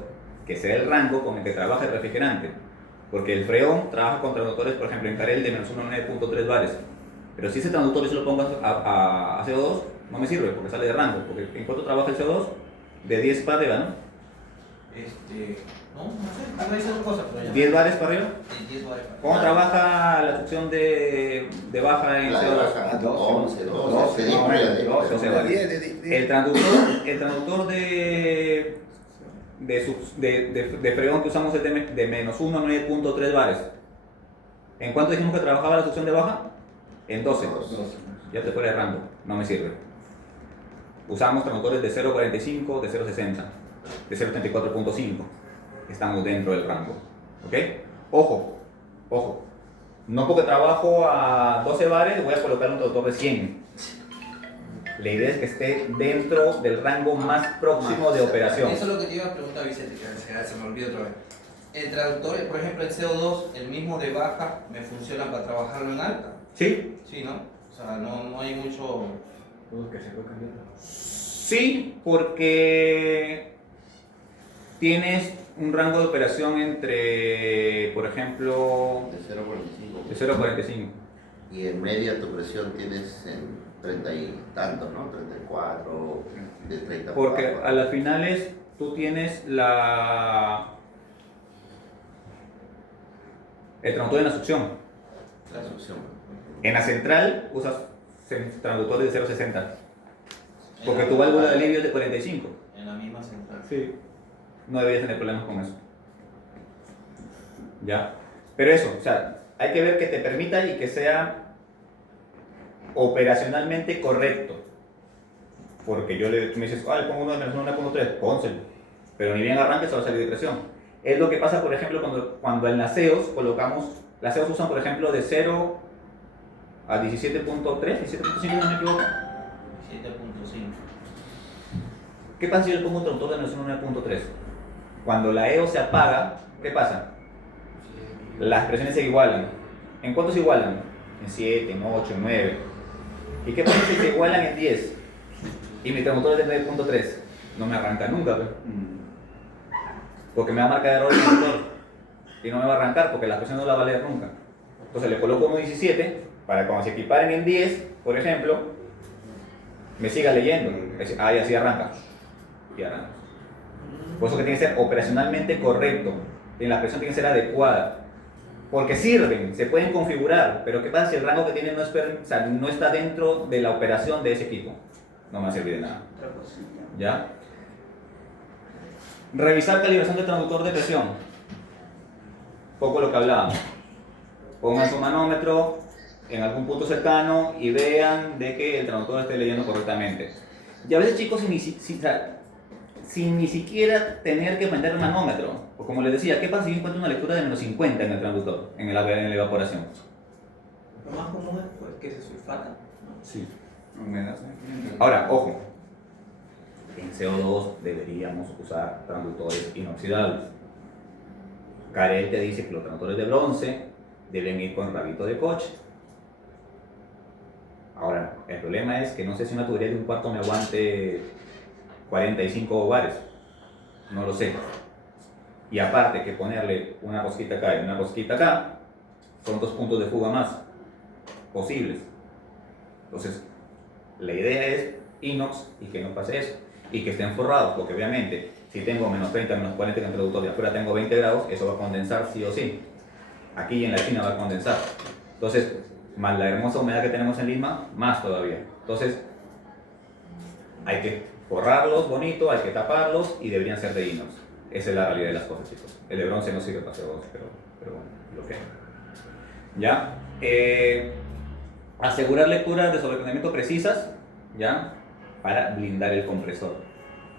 que sea el rango con el que trabaja el refrigerante. Porque el freón trabaja con transductores, por ejemplo, en Carel de menos 1 a 9.3 bares. Pero si ese transductor yo se lo pongo a CO2, no me sirve porque sale de rango. Porque en cuanto trabaja el CO2, de 10 para arriba, ¿no? No sé, me dice otra cosa, pero ya. 10 bares para arriba. 10 bares. ¿Cómo trabaja la succión de baja en CO2? 11, 12 bares. El transductor de freón que usamos es de menos 1 a 9.3 bares. ¿En cuánto dijimos que trabajaba la succión de baja? En 12. Ya te fuera de rango, no me sirve. Usamos transductores de 0.45, de 0.60, de 0.34.5. Estamos dentro del rango. ¿Ok? Ojo. No porque trabajo a 12 bares voy a colocar un transductor de 100. La idea es que esté dentro del rango más próximo de operación. Eso es lo que te iba a preguntar, Vicente, que se me olvidó otra vez. El traductor, por ejemplo, el CO2, el mismo de baja, ¿me funciona para trabajarlo en alta? Sí. Sí, ¿no? O sea, no hay mucho... Sí, porque tienes un rango de operación entre, por ejemplo, De 0,45. de 0.45. Y en media tu presión tienes en 30 y tantos, ¿no? 34, de 30. Porque a las finales tú tienes El transductor en la succión. La succión. En la central usas transductores de 0.60. Porque tu válvula de alivio es de 45. En la misma central. Sí. No deberías tener problemas con eso. ¿Ya? Pero eso, o sea, hay que ver que te permita y que sea operacionalmente correcto. Porque tú me dices, le pongo uno de menos 1.3, pónselo. Pero ni bien arranque se va a salir de presión. Es lo que pasa, por ejemplo, cuando en las CEOs colocamos, las CEOs usan, por ejemplo, de 0 a 17.3, 17.5, no me equivoco. 7.5. ¿Qué pasa si yo le pongo un transductor de menos 9.3? Cuando la EO se apaga, ¿qué pasa? Las presiones se igualan. ¿En cuánto se igualan? En 7, en 8, en 9. ¿Y qué pasa si se igualan en 10? Y mi transductor es de 9.3. No me arranca nunca, pues. Porque me va a marcar error el transductor. Y no me va a arrancar porque la presión no la va a leer nunca. Entonces le coloco 1.17 para cuando se equiparen en 10, por ejemplo, me siga leyendo. Y así arranca. Y arranca. Por eso que tiene que ser operacionalmente correcto. Y la presión tiene que ser adecuada. Porque sirven, se pueden configurar, pero ¿qué pasa si el rango que tienen no está dentro de la operación de ese equipo? No me va a servir de nada. ¿Ya? Revisar calibración del transductor de presión. Poco lo que hablábamos. Pongan su manómetro en algún punto cercano y vean de que el transductor esté leyendo correctamente. Y a veces, chicos, sin ni siquiera tener que prender el manómetro. O como les decía, ¿qué pasa si yo encuentro una lectura de menos 50 en el transductor, en la evaporación? Lo más común es pues, que se sulfata. Sí. Ahora, ojo. En CO2 deberíamos usar transductores inoxidables. Carel te dice que los transductores de bronce deben ir con rabito de coche. Ahora, el problema es que no sé si una tubería de un cuarto me aguante 45 bares. No lo sé. Y aparte que ponerle una cosquita acá y una cosquita acá, son 2 puntos de fuga más posibles. Entonces, la idea es inox y que no pase eso. Y que estén forrados, porque obviamente, si tengo menos 30, menos 40 en el transductor y afuera tengo 20 grados, eso va a condensar sí o sí. Aquí en la China va a condensar. Entonces, más la hermosa humedad que tenemos en Lima, más todavía. Entonces, hay que forrarlos bonito, hay que taparlos y deberían ser de inox. Esa es la realidad de las cosas, chicos. El de bronce no sirve para CO2, pero bueno, lo que hay. ¿Ya? Asegurar lecturas de sobrecalentamiento precisas, ¿ya? Para blindar el compresor.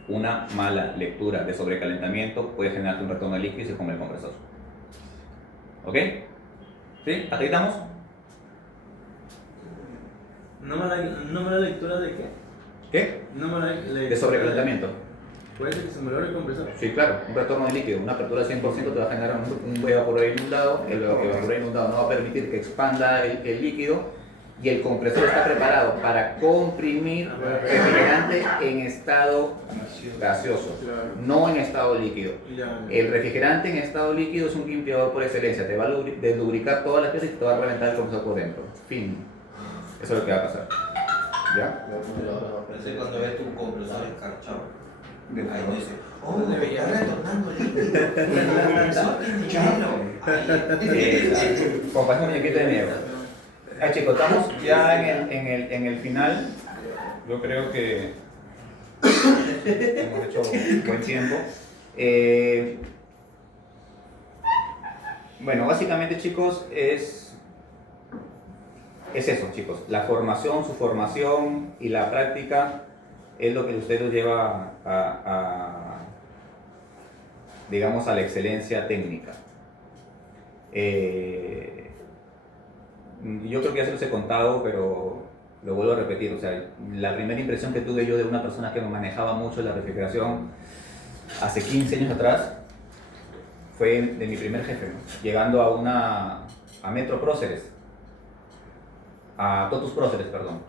Una mala lectura de sobrecalentamiento puede generarte un retorno de líquido y se come el compresor. ¿Ok? ¿Sí? ¿Hasta ahí estamos? ¿No me da lectura de qué? ¿Qué? No me da De sobrecalentamiento. ¿Puede ser que se me logre el compresor? Sí, claro, un retorno de líquido, una apertura del 100% te va a generar un evaporador inundado. El evaporador inundado no va a permitir que expanda el líquido y el compresor está preparado para comprimir refrigerante en estado gaseoso, no en estado líquido. El refrigerante en estado líquido es un limpiador por excelencia, te va a deslubricar todas las piezas y te va a reventar el compresor por dentro. Fin. Eso es lo que va a pasar. ¿Ya? Parece cuando ves tu compresor escarchado. Ahí te dice, debería retornando líquido. Compa, es un muñequito de nieve. Chicos, estamos ya en el final. Yo creo que hemos hecho buen tiempo. Bueno, básicamente, chicos, es eso, chicos. La formación, su formación y la práctica es lo que usted los lleva digamos, a la excelencia técnica. Yo creo que ya se los he contado, pero lo vuelvo a repetir. O sea, la primera impresión que tuve yo de una persona que no manejaba mucho la refrigeración hace 15 años atrás fue de mi primer jefe, ¿no? Llegando a Metro Próceres, a Totus Próceres, perdón,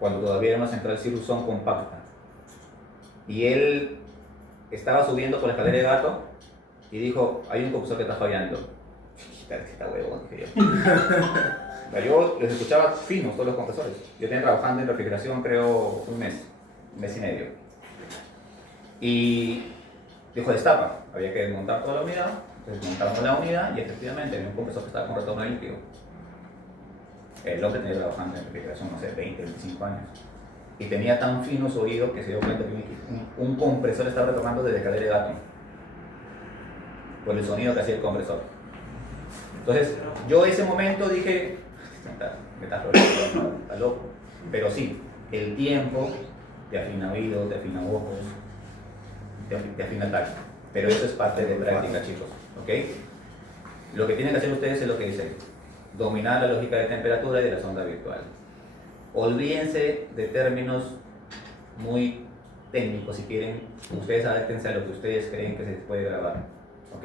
cuando todavía era una central Cirrusón compacta. Y él estaba subiendo por la escalera de gato y dijo, hay un compresor que está fallando. Está huevón, dije yo. Yo los escuchaba finos todos los compresores. Yo tenía trabajando en refrigeración creo un mes y medio. Y dijo, destapa. Había que desmontar toda la unidad, Entonces montamos la unidad y efectivamente había un compresor que estaba con retorno líquido. El hombre tenía trabajando en refrigeración, no sé, 20, 25 años. Y tenía tan fino su oído que se dio cuenta que un compresor estaba retornando desde cadera de gato. Por el sonido que hacía el compresor. Entonces, yo en ese momento dije, me está floreciendo, está loco. Pero sí, el tiempo te afina oídos, te afina ojos, te afina tacto. Pero eso es parte de práctica, chicos. ¿Ok? Lo que tienen que hacer ustedes es lo que dicen. Dominar la lógica de temperatura y de la sonda virtual. Olvídense de términos muy técnicos, si quieren, ustedes adáptense a lo que ustedes creen que se puede grabar. ¿Ok?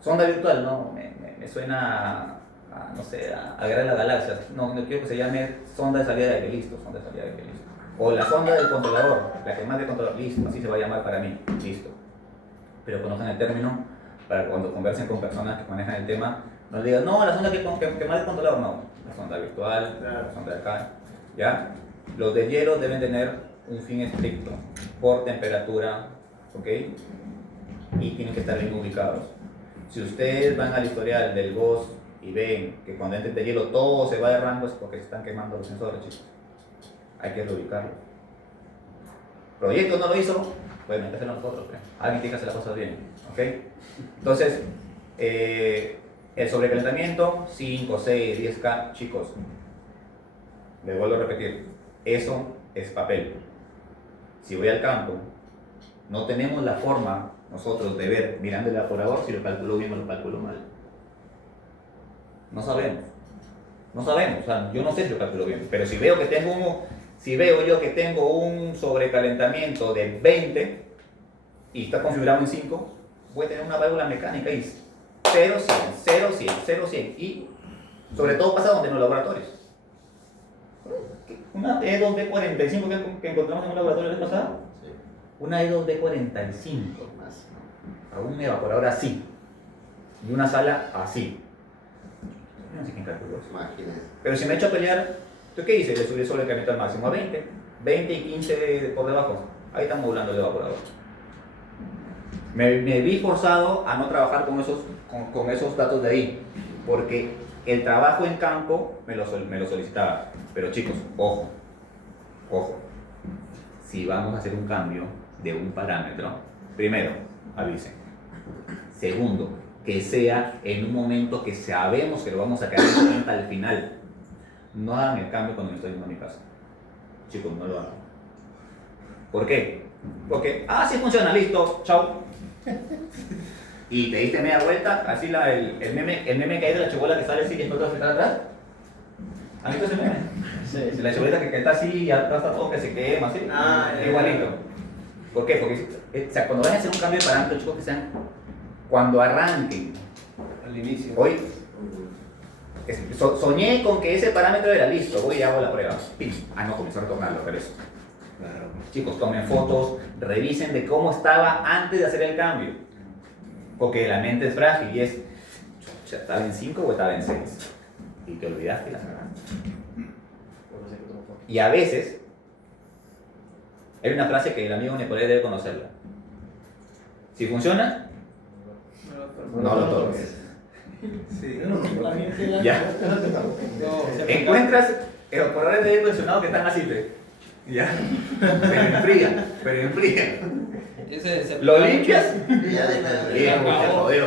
Sonda virtual, no, me suena a, no sé, a guerra de las galaxias. No quiero que se llame sonda de salida de aire, listo, sonda de salida de aire, listo. O la sonda del controlador, la que más de controlador, listo, así se va a llamar para mí, listo. Pero conozcan el término para que cuando conversen con personas que manejan el tema, no le digan, no, la sonda que más de controlador, no, la sonda virtual, la sonda de acá, ¿ya? Los de hielo deben tener un fin estricto, por temperatura, ¿ok? Y tienen que estar bien ubicados. Si ustedes van al historial del GOS y ven que cuando entren de hielo todo se va de rango, es porque se están quemando los sensores, chicos. Hay que reubicarlo. Proyecto no lo hizo, bueno, hay que hacerlo nosotros, ¿eh? Alguien tiene que hacer las cosas bien, ¿ok? Entonces, el sobrecalentamiento, 5, 6, 10K, chicos, les vuelvo a repetir, eso es papel. Si voy al campo, no tenemos la forma nosotros de ver mirando el evaporador si lo calculo bien o lo calculo mal. No sabemos. No sabemos, o sea, yo no sé si lo calculo bien, pero si veo yo que tengo un sobrecalentamiento de 20 y está configurado en 5, voy a tener una válvula mecánica y 0, 100, 0, 100, 0, 100 y sobre todo pasa donde en los laboratorios. Una E2B45 que encontramos en un laboratorio la vez pasada, Sí. una E2B45 a un evaporador así y una sala así. Yo no sé quién calculó eso. Imagínense. Pero si me echo a pelear, ¿tú qué hice? Le subí el sobrecalentamiento al máximo a 20, 20 y 15 por debajo. Ahí está modulando el evaporador. Me vi forzado a no trabajar con esos datos de ahí, porque el trabajo en campo me lo solicitaba. Pero chicos, ojo, si vamos a hacer un cambio de un parámetro, primero, avisen. Segundo, que sea en un momento que sabemos que lo vamos a quedar en cuenta al final. No hagan el cambio cuando me estoy yendo a mi casa. Chicos, no lo hagan. ¿Por qué? Porque, sí funciona, listo, chao. Y te diste media vuelta, así el meme que hay de la chibola que sale así y después te está atrás. ¿Han visto ese meme? Sí. La chibolita que está así y atrás está todo que se quema, así. Igualito. ¿Por qué? Porque cuando vayan a hacer un cambio de parámetro, chicos, que sean cuando arranquen. Al inicio. Hoy soñé con que ese parámetro era listo, voy y hago la prueba. ¡Pim! No, comenzó a retornarlo, pero eso. Claro. Chicos, tomen fotos, revisen de cómo estaba antes de hacer el cambio. Porque la mente es frágil y es, ¿estaba en 5 o estaba en 6? Y te olvidaste la cagada. Y a veces, hay una frase que el amigo Nicolás debe conocerla. Si funciona, no lo toques. Sí. Ya. Encuentras evaporadores de aire acondicionado que están así, ya. Pero enfrían. Lo limpias Y ya de y te jodió.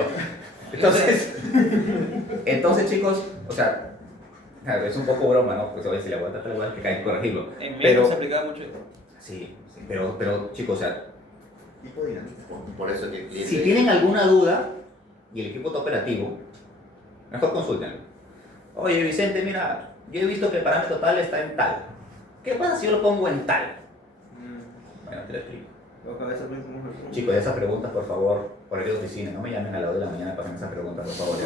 Entonces chicos, o sea, es un poco broma, ¿no? Pues oye, si le aguantas tal igual que cae, corregirlo. En México Pero se aplicaba mucho esto. sí, pero chicos, o sea, tipo dinámica. Por eso que el cliente. si tienen alguna duda y el equipo está operativo, mejor consúltenlo. Oye Vicente, mira, yo he visto que el parámetro tal está en tal. ¿Qué pasa si yo lo pongo en tal? Bueno, te lo explico. Chicos, esas preguntas, por favor, por el oficina, no me llamen a la 2 de la mañana para hacer esas preguntas, por favor.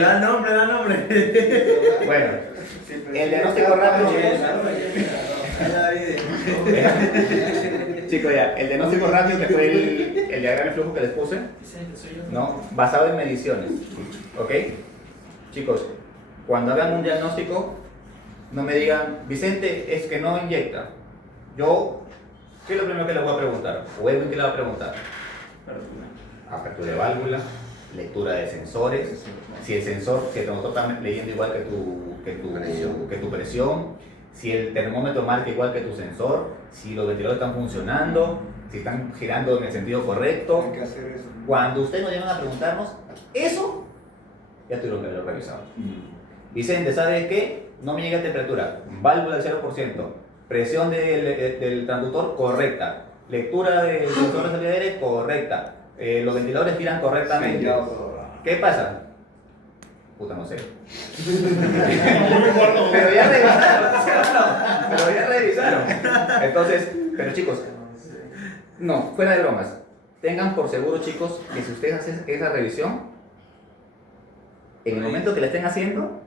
Da nombre. Bueno, el diagnóstico rápido. Chicos, ya, el diagnóstico rápido que fue el diagrama de flujo que les puse, ¿no? Basado en mediciones, ¿ok? Chicos, cuando hagan un diagnóstico, no me digan, Vicente, es que no inyecta. Yo, ¿qué es lo primero que le voy a preguntar? O Edwin, ¿qué le va a preguntar? Apertura de válvula, lectura de sensores, si el sensor, si el termomotor está leyendo igual que tu presión, si el termómetro marca igual que tu sensor, si los ventiladores están funcionando, si están girando en el sentido correcto. Hay que hacer eso. Cuando ustedes nos llegan a preguntarnos, eso ya tuvieron que haberlo revisado. Vicente, ¿sabes qué? No me llega temperatura, válvula del 0%, presión del transductor correcta, lectura del sensor de salida de aire correcta, los ventiladores giran correctamente. ¿Qué pasa? Puta, no sé. Pero ya revisaron, ¿sí o no? Pero ya revisaron. Entonces, pero chicos, no, fuera de bromas. Tengan por seguro, chicos, que si ustedes hacen esa revisión, en el momento que la estén haciendo,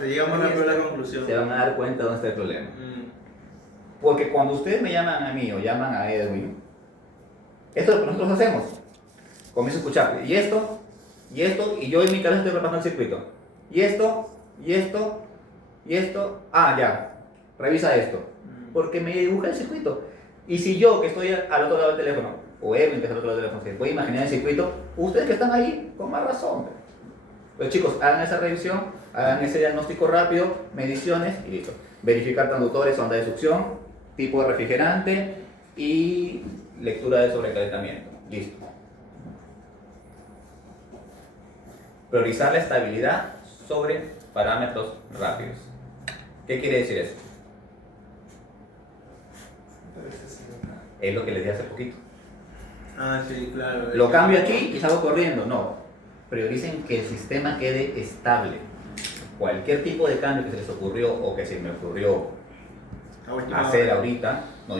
Se llega más rápido a la conclusión. se van a dar cuenta de dónde está el problema. Porque cuando ustedes me llaman a mí o llaman a Edwin, esto es lo que nosotros hacemos. Comienzo a escuchar, y esto, y yo en mi cabeza estoy repasando el circuito. Y esto, ya, revisa esto. Porque me dibuja el circuito. Y si yo, que estoy al otro lado del teléfono, o Edwin, que está al otro lado del teléfono, se puede imaginar el circuito, ustedes que están ahí, con más razón. Pues chicos, hagan esa revisión, hagan ese diagnóstico rápido, mediciones y listo. Verificar transductores, onda de succión, tipo de refrigerante y lectura de sobrecalentamiento. Listo. Priorizar la estabilidad sobre parámetros rápidos. ¿Qué quiere decir eso? Es lo que les dije hace poquito. Ah, sí, claro. Lo cambio aquí y salgo corriendo. No. Prioricen que el sistema quede estable. Cualquier tipo de cambio que se les ocurrió o que se me ocurrió hacer ahorita, no,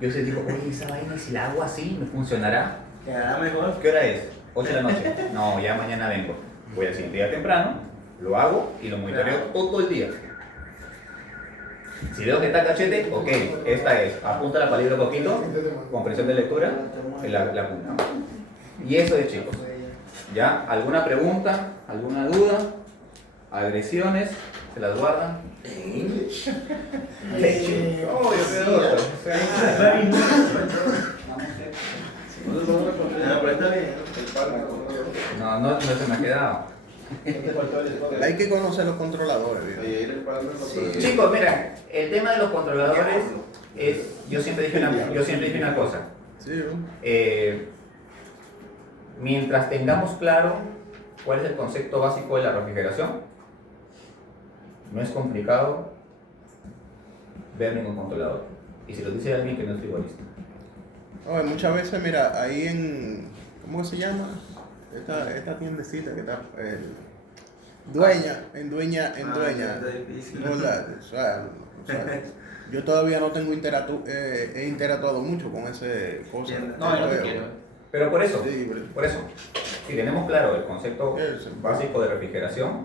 yo se digo, oye, esa vaina, si la hago así, ¿me funcionará? Quedará mejor. ¿Qué hora es? 8 de la noche. No, ya mañana vengo. Voy al siguiente día temprano, lo hago y lo monitoreo todo el día. Si veo que está cachete, ok, esta es, apunta la palabra un poquito, comprensión de lectura, la apunta. Y eso es, chicos. ¿Ya? ¿Alguna pregunta? ¿Alguna duda? ¿Agresiones? ¿Se las guardan? No se me ha quedado. Hay que conocer los controladores, viejo. Sí. Chicos, mira, el tema de los controladores es, yo siempre dije una cosa. Sí, Mientras tengamos claro cuál es el concepto básico de la refrigeración, no es complicado ver ningún controlador. Y si lo dice alguien que no es frivolista. Oye, muchas veces, mira, ahí en, ¿cómo se llama? Esta tiendecita que está, Dueña. Está difícil. No, o sea, yo todavía no tengo he interactuado mucho con ese cosa. No, yo no te quiero. Pero por eso, Sí, si tenemos claro el concepto Eso. básico de refrigeración,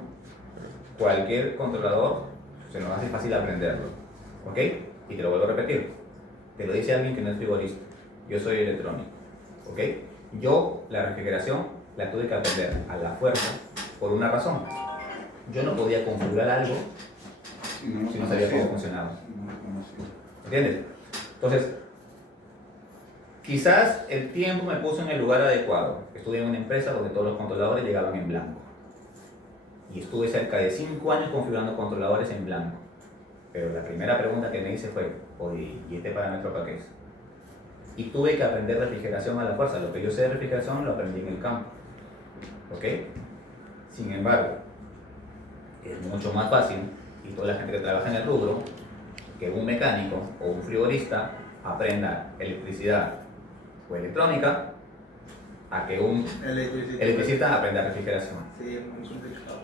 cualquier controlador se nos hace fácil aprenderlo. ¿Ok? Y te lo vuelvo a repetir. Te lo dice alguien que no es frivolista. Yo soy electrónico. ¿Ok? Yo la refrigeración la tuve que aprender a la fuerza por una razón. Yo no podía configurar algo si no sabía cómo funcionaba. ¿Entiendes? Entonces, quizás el tiempo me puso en el lugar adecuado. Estuve en una empresa donde todos los controladores llegaban en blanco. Y estuve cerca de 5 años configurando controladores en blanco. Pero la primera pregunta que me hice fue, oye, ¿y este parámetro para qué es? Y tuve que aprender refrigeración a la fuerza. Lo que yo sé de refrigeración lo aprendí en el campo. ¿Ok? Sin embargo, es mucho más fácil, y toda la gente que trabaja en el rubro, que un mecánico o un frivolista aprenda electricidad o electrónica a que un electricista aprenda refrigeración. Sí, es muy complicado.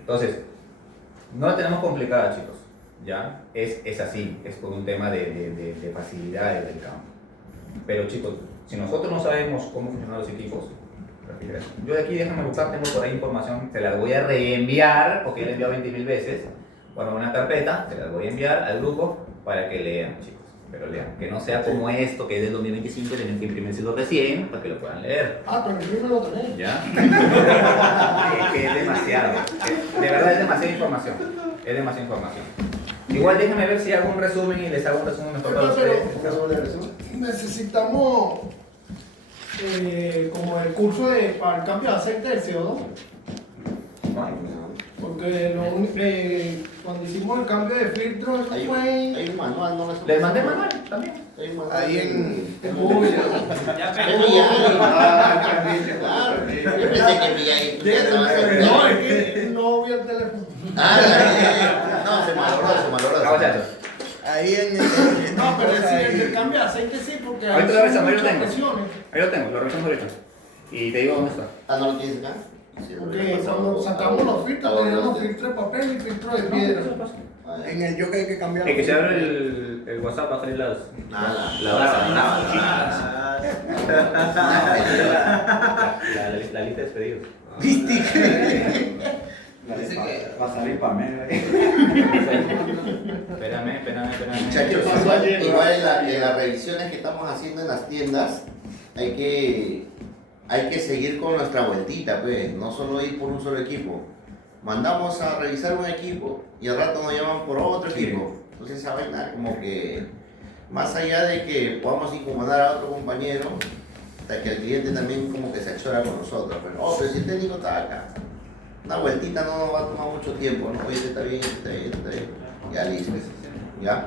Entonces, no la tenemos complicada, chicos. ¿Ya? Es así, es por un tema de facilidades del campo. Pero chicos, si nosotros no sabemos cómo funcionan los equipos, yo de aquí, déjame buscar, tengo por ahí información, se las voy a reenviar, porque ya la he enviado 20.000 veces, bueno, una carpeta, se las voy a enviar al grupo para que lean, chicos, pero lean, que no sea como esto, que es del 2025, tienen que imprimirlo recién, para que lo puedan leer. Pero el libro lo tenés. ¿Ya? Es que es demasiado, de verdad es demasiada información, Igual déjame ver si hago un resumen y les hago un resumen mejor para ustedes. Necesitamos como el curso para el cambio de aceite del CO2. Porque cuando hicimos el cambio de filtro, eso Hay fue un manual, ¿no? Les mandé manual también. Hay un manual. Ahí en Ya Claro. Yo pensé que Miguel ya estaba No, es que no vi el teléfono. No, se malogró. Ah, muchachos. ahí en No, pero cosa sí, ahí. el cambio de aceite sí, porque Ahorita lo hay revisamos, ahí lo muchas tengo. presiones. Ahí lo tengo, lo revisamos ahorita. Y te digo dónde está. Ah, ¿no lo tienes acá? Sí, Porque cuando sacamos los filtros, teníamos filtro de papel y filtro de piedra. En el yo que hay que cambiar. El que se abre el WhatsApp va a salir las. Nada. La lista de despedidos. Dice que- Va a salir para mí. Espérame. Muchachos, igual en las revisiones que estamos haciendo en las tiendas, hay que seguir con nuestra vueltita, pues, no solo ir por un solo equipo. Mandamos a revisar un equipo y al rato nos llaman por otro equipo. Entonces esa vaina como que, más allá de que podamos incomodar a otro compañero, hasta que el cliente también como que se achora con nosotros. Pero si el técnico está acá, una vueltita no nos va a tomar mucho tiempo, ¿no? Oye, está bien. Ya listo. ¿Ya?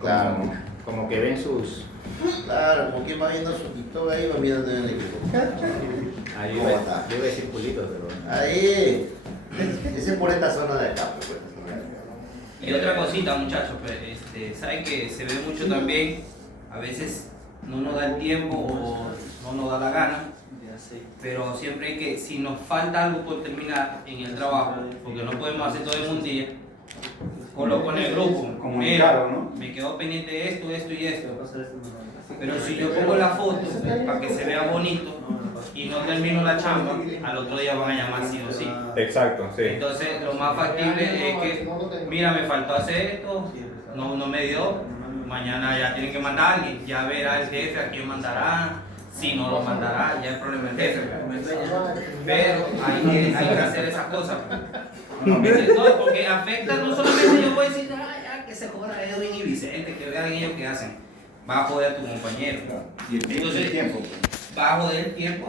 Claro. Como que ven sus. Claro, como quien va viendo su TikTok ahí, va mirando en el equipo. Ahí ¿Cómo está? yo iba a decir pulitos, pero. Ahí. Ese es por esta zona de acá, pues. Y otra cosita, muchachos, pues, saben que se ve mucho también, a veces no nos da el tiempo o no nos da la gana, pero siempre hay que, si nos falta algo por terminar en el trabajo, porque no podemos hacer todo en un día, coloco en el grupo, Comunicarlo, ¿no? me quedo pendiente de esto y esto. Pero si yo pongo la foto para que se vea bonito y no termino la chamba, al otro día van a llamar sí o sí. Exacto, sí. Entonces lo más factible es que, mira, me faltó hacer esto, no me dio, mañana ya tienen que mandar a alguien, ya verá el jefe a quién mandará, si no lo mandará, ya el problema es el jefe. Pero hay que hacer esas cosas. No, porque afecta no solamente yo voy a decir, ya que se joda Edwin y Vicente, que vean ellos qué hacen. Va a joder a tu compañero. Y el Entonces, tiempo. va a joder el tiempo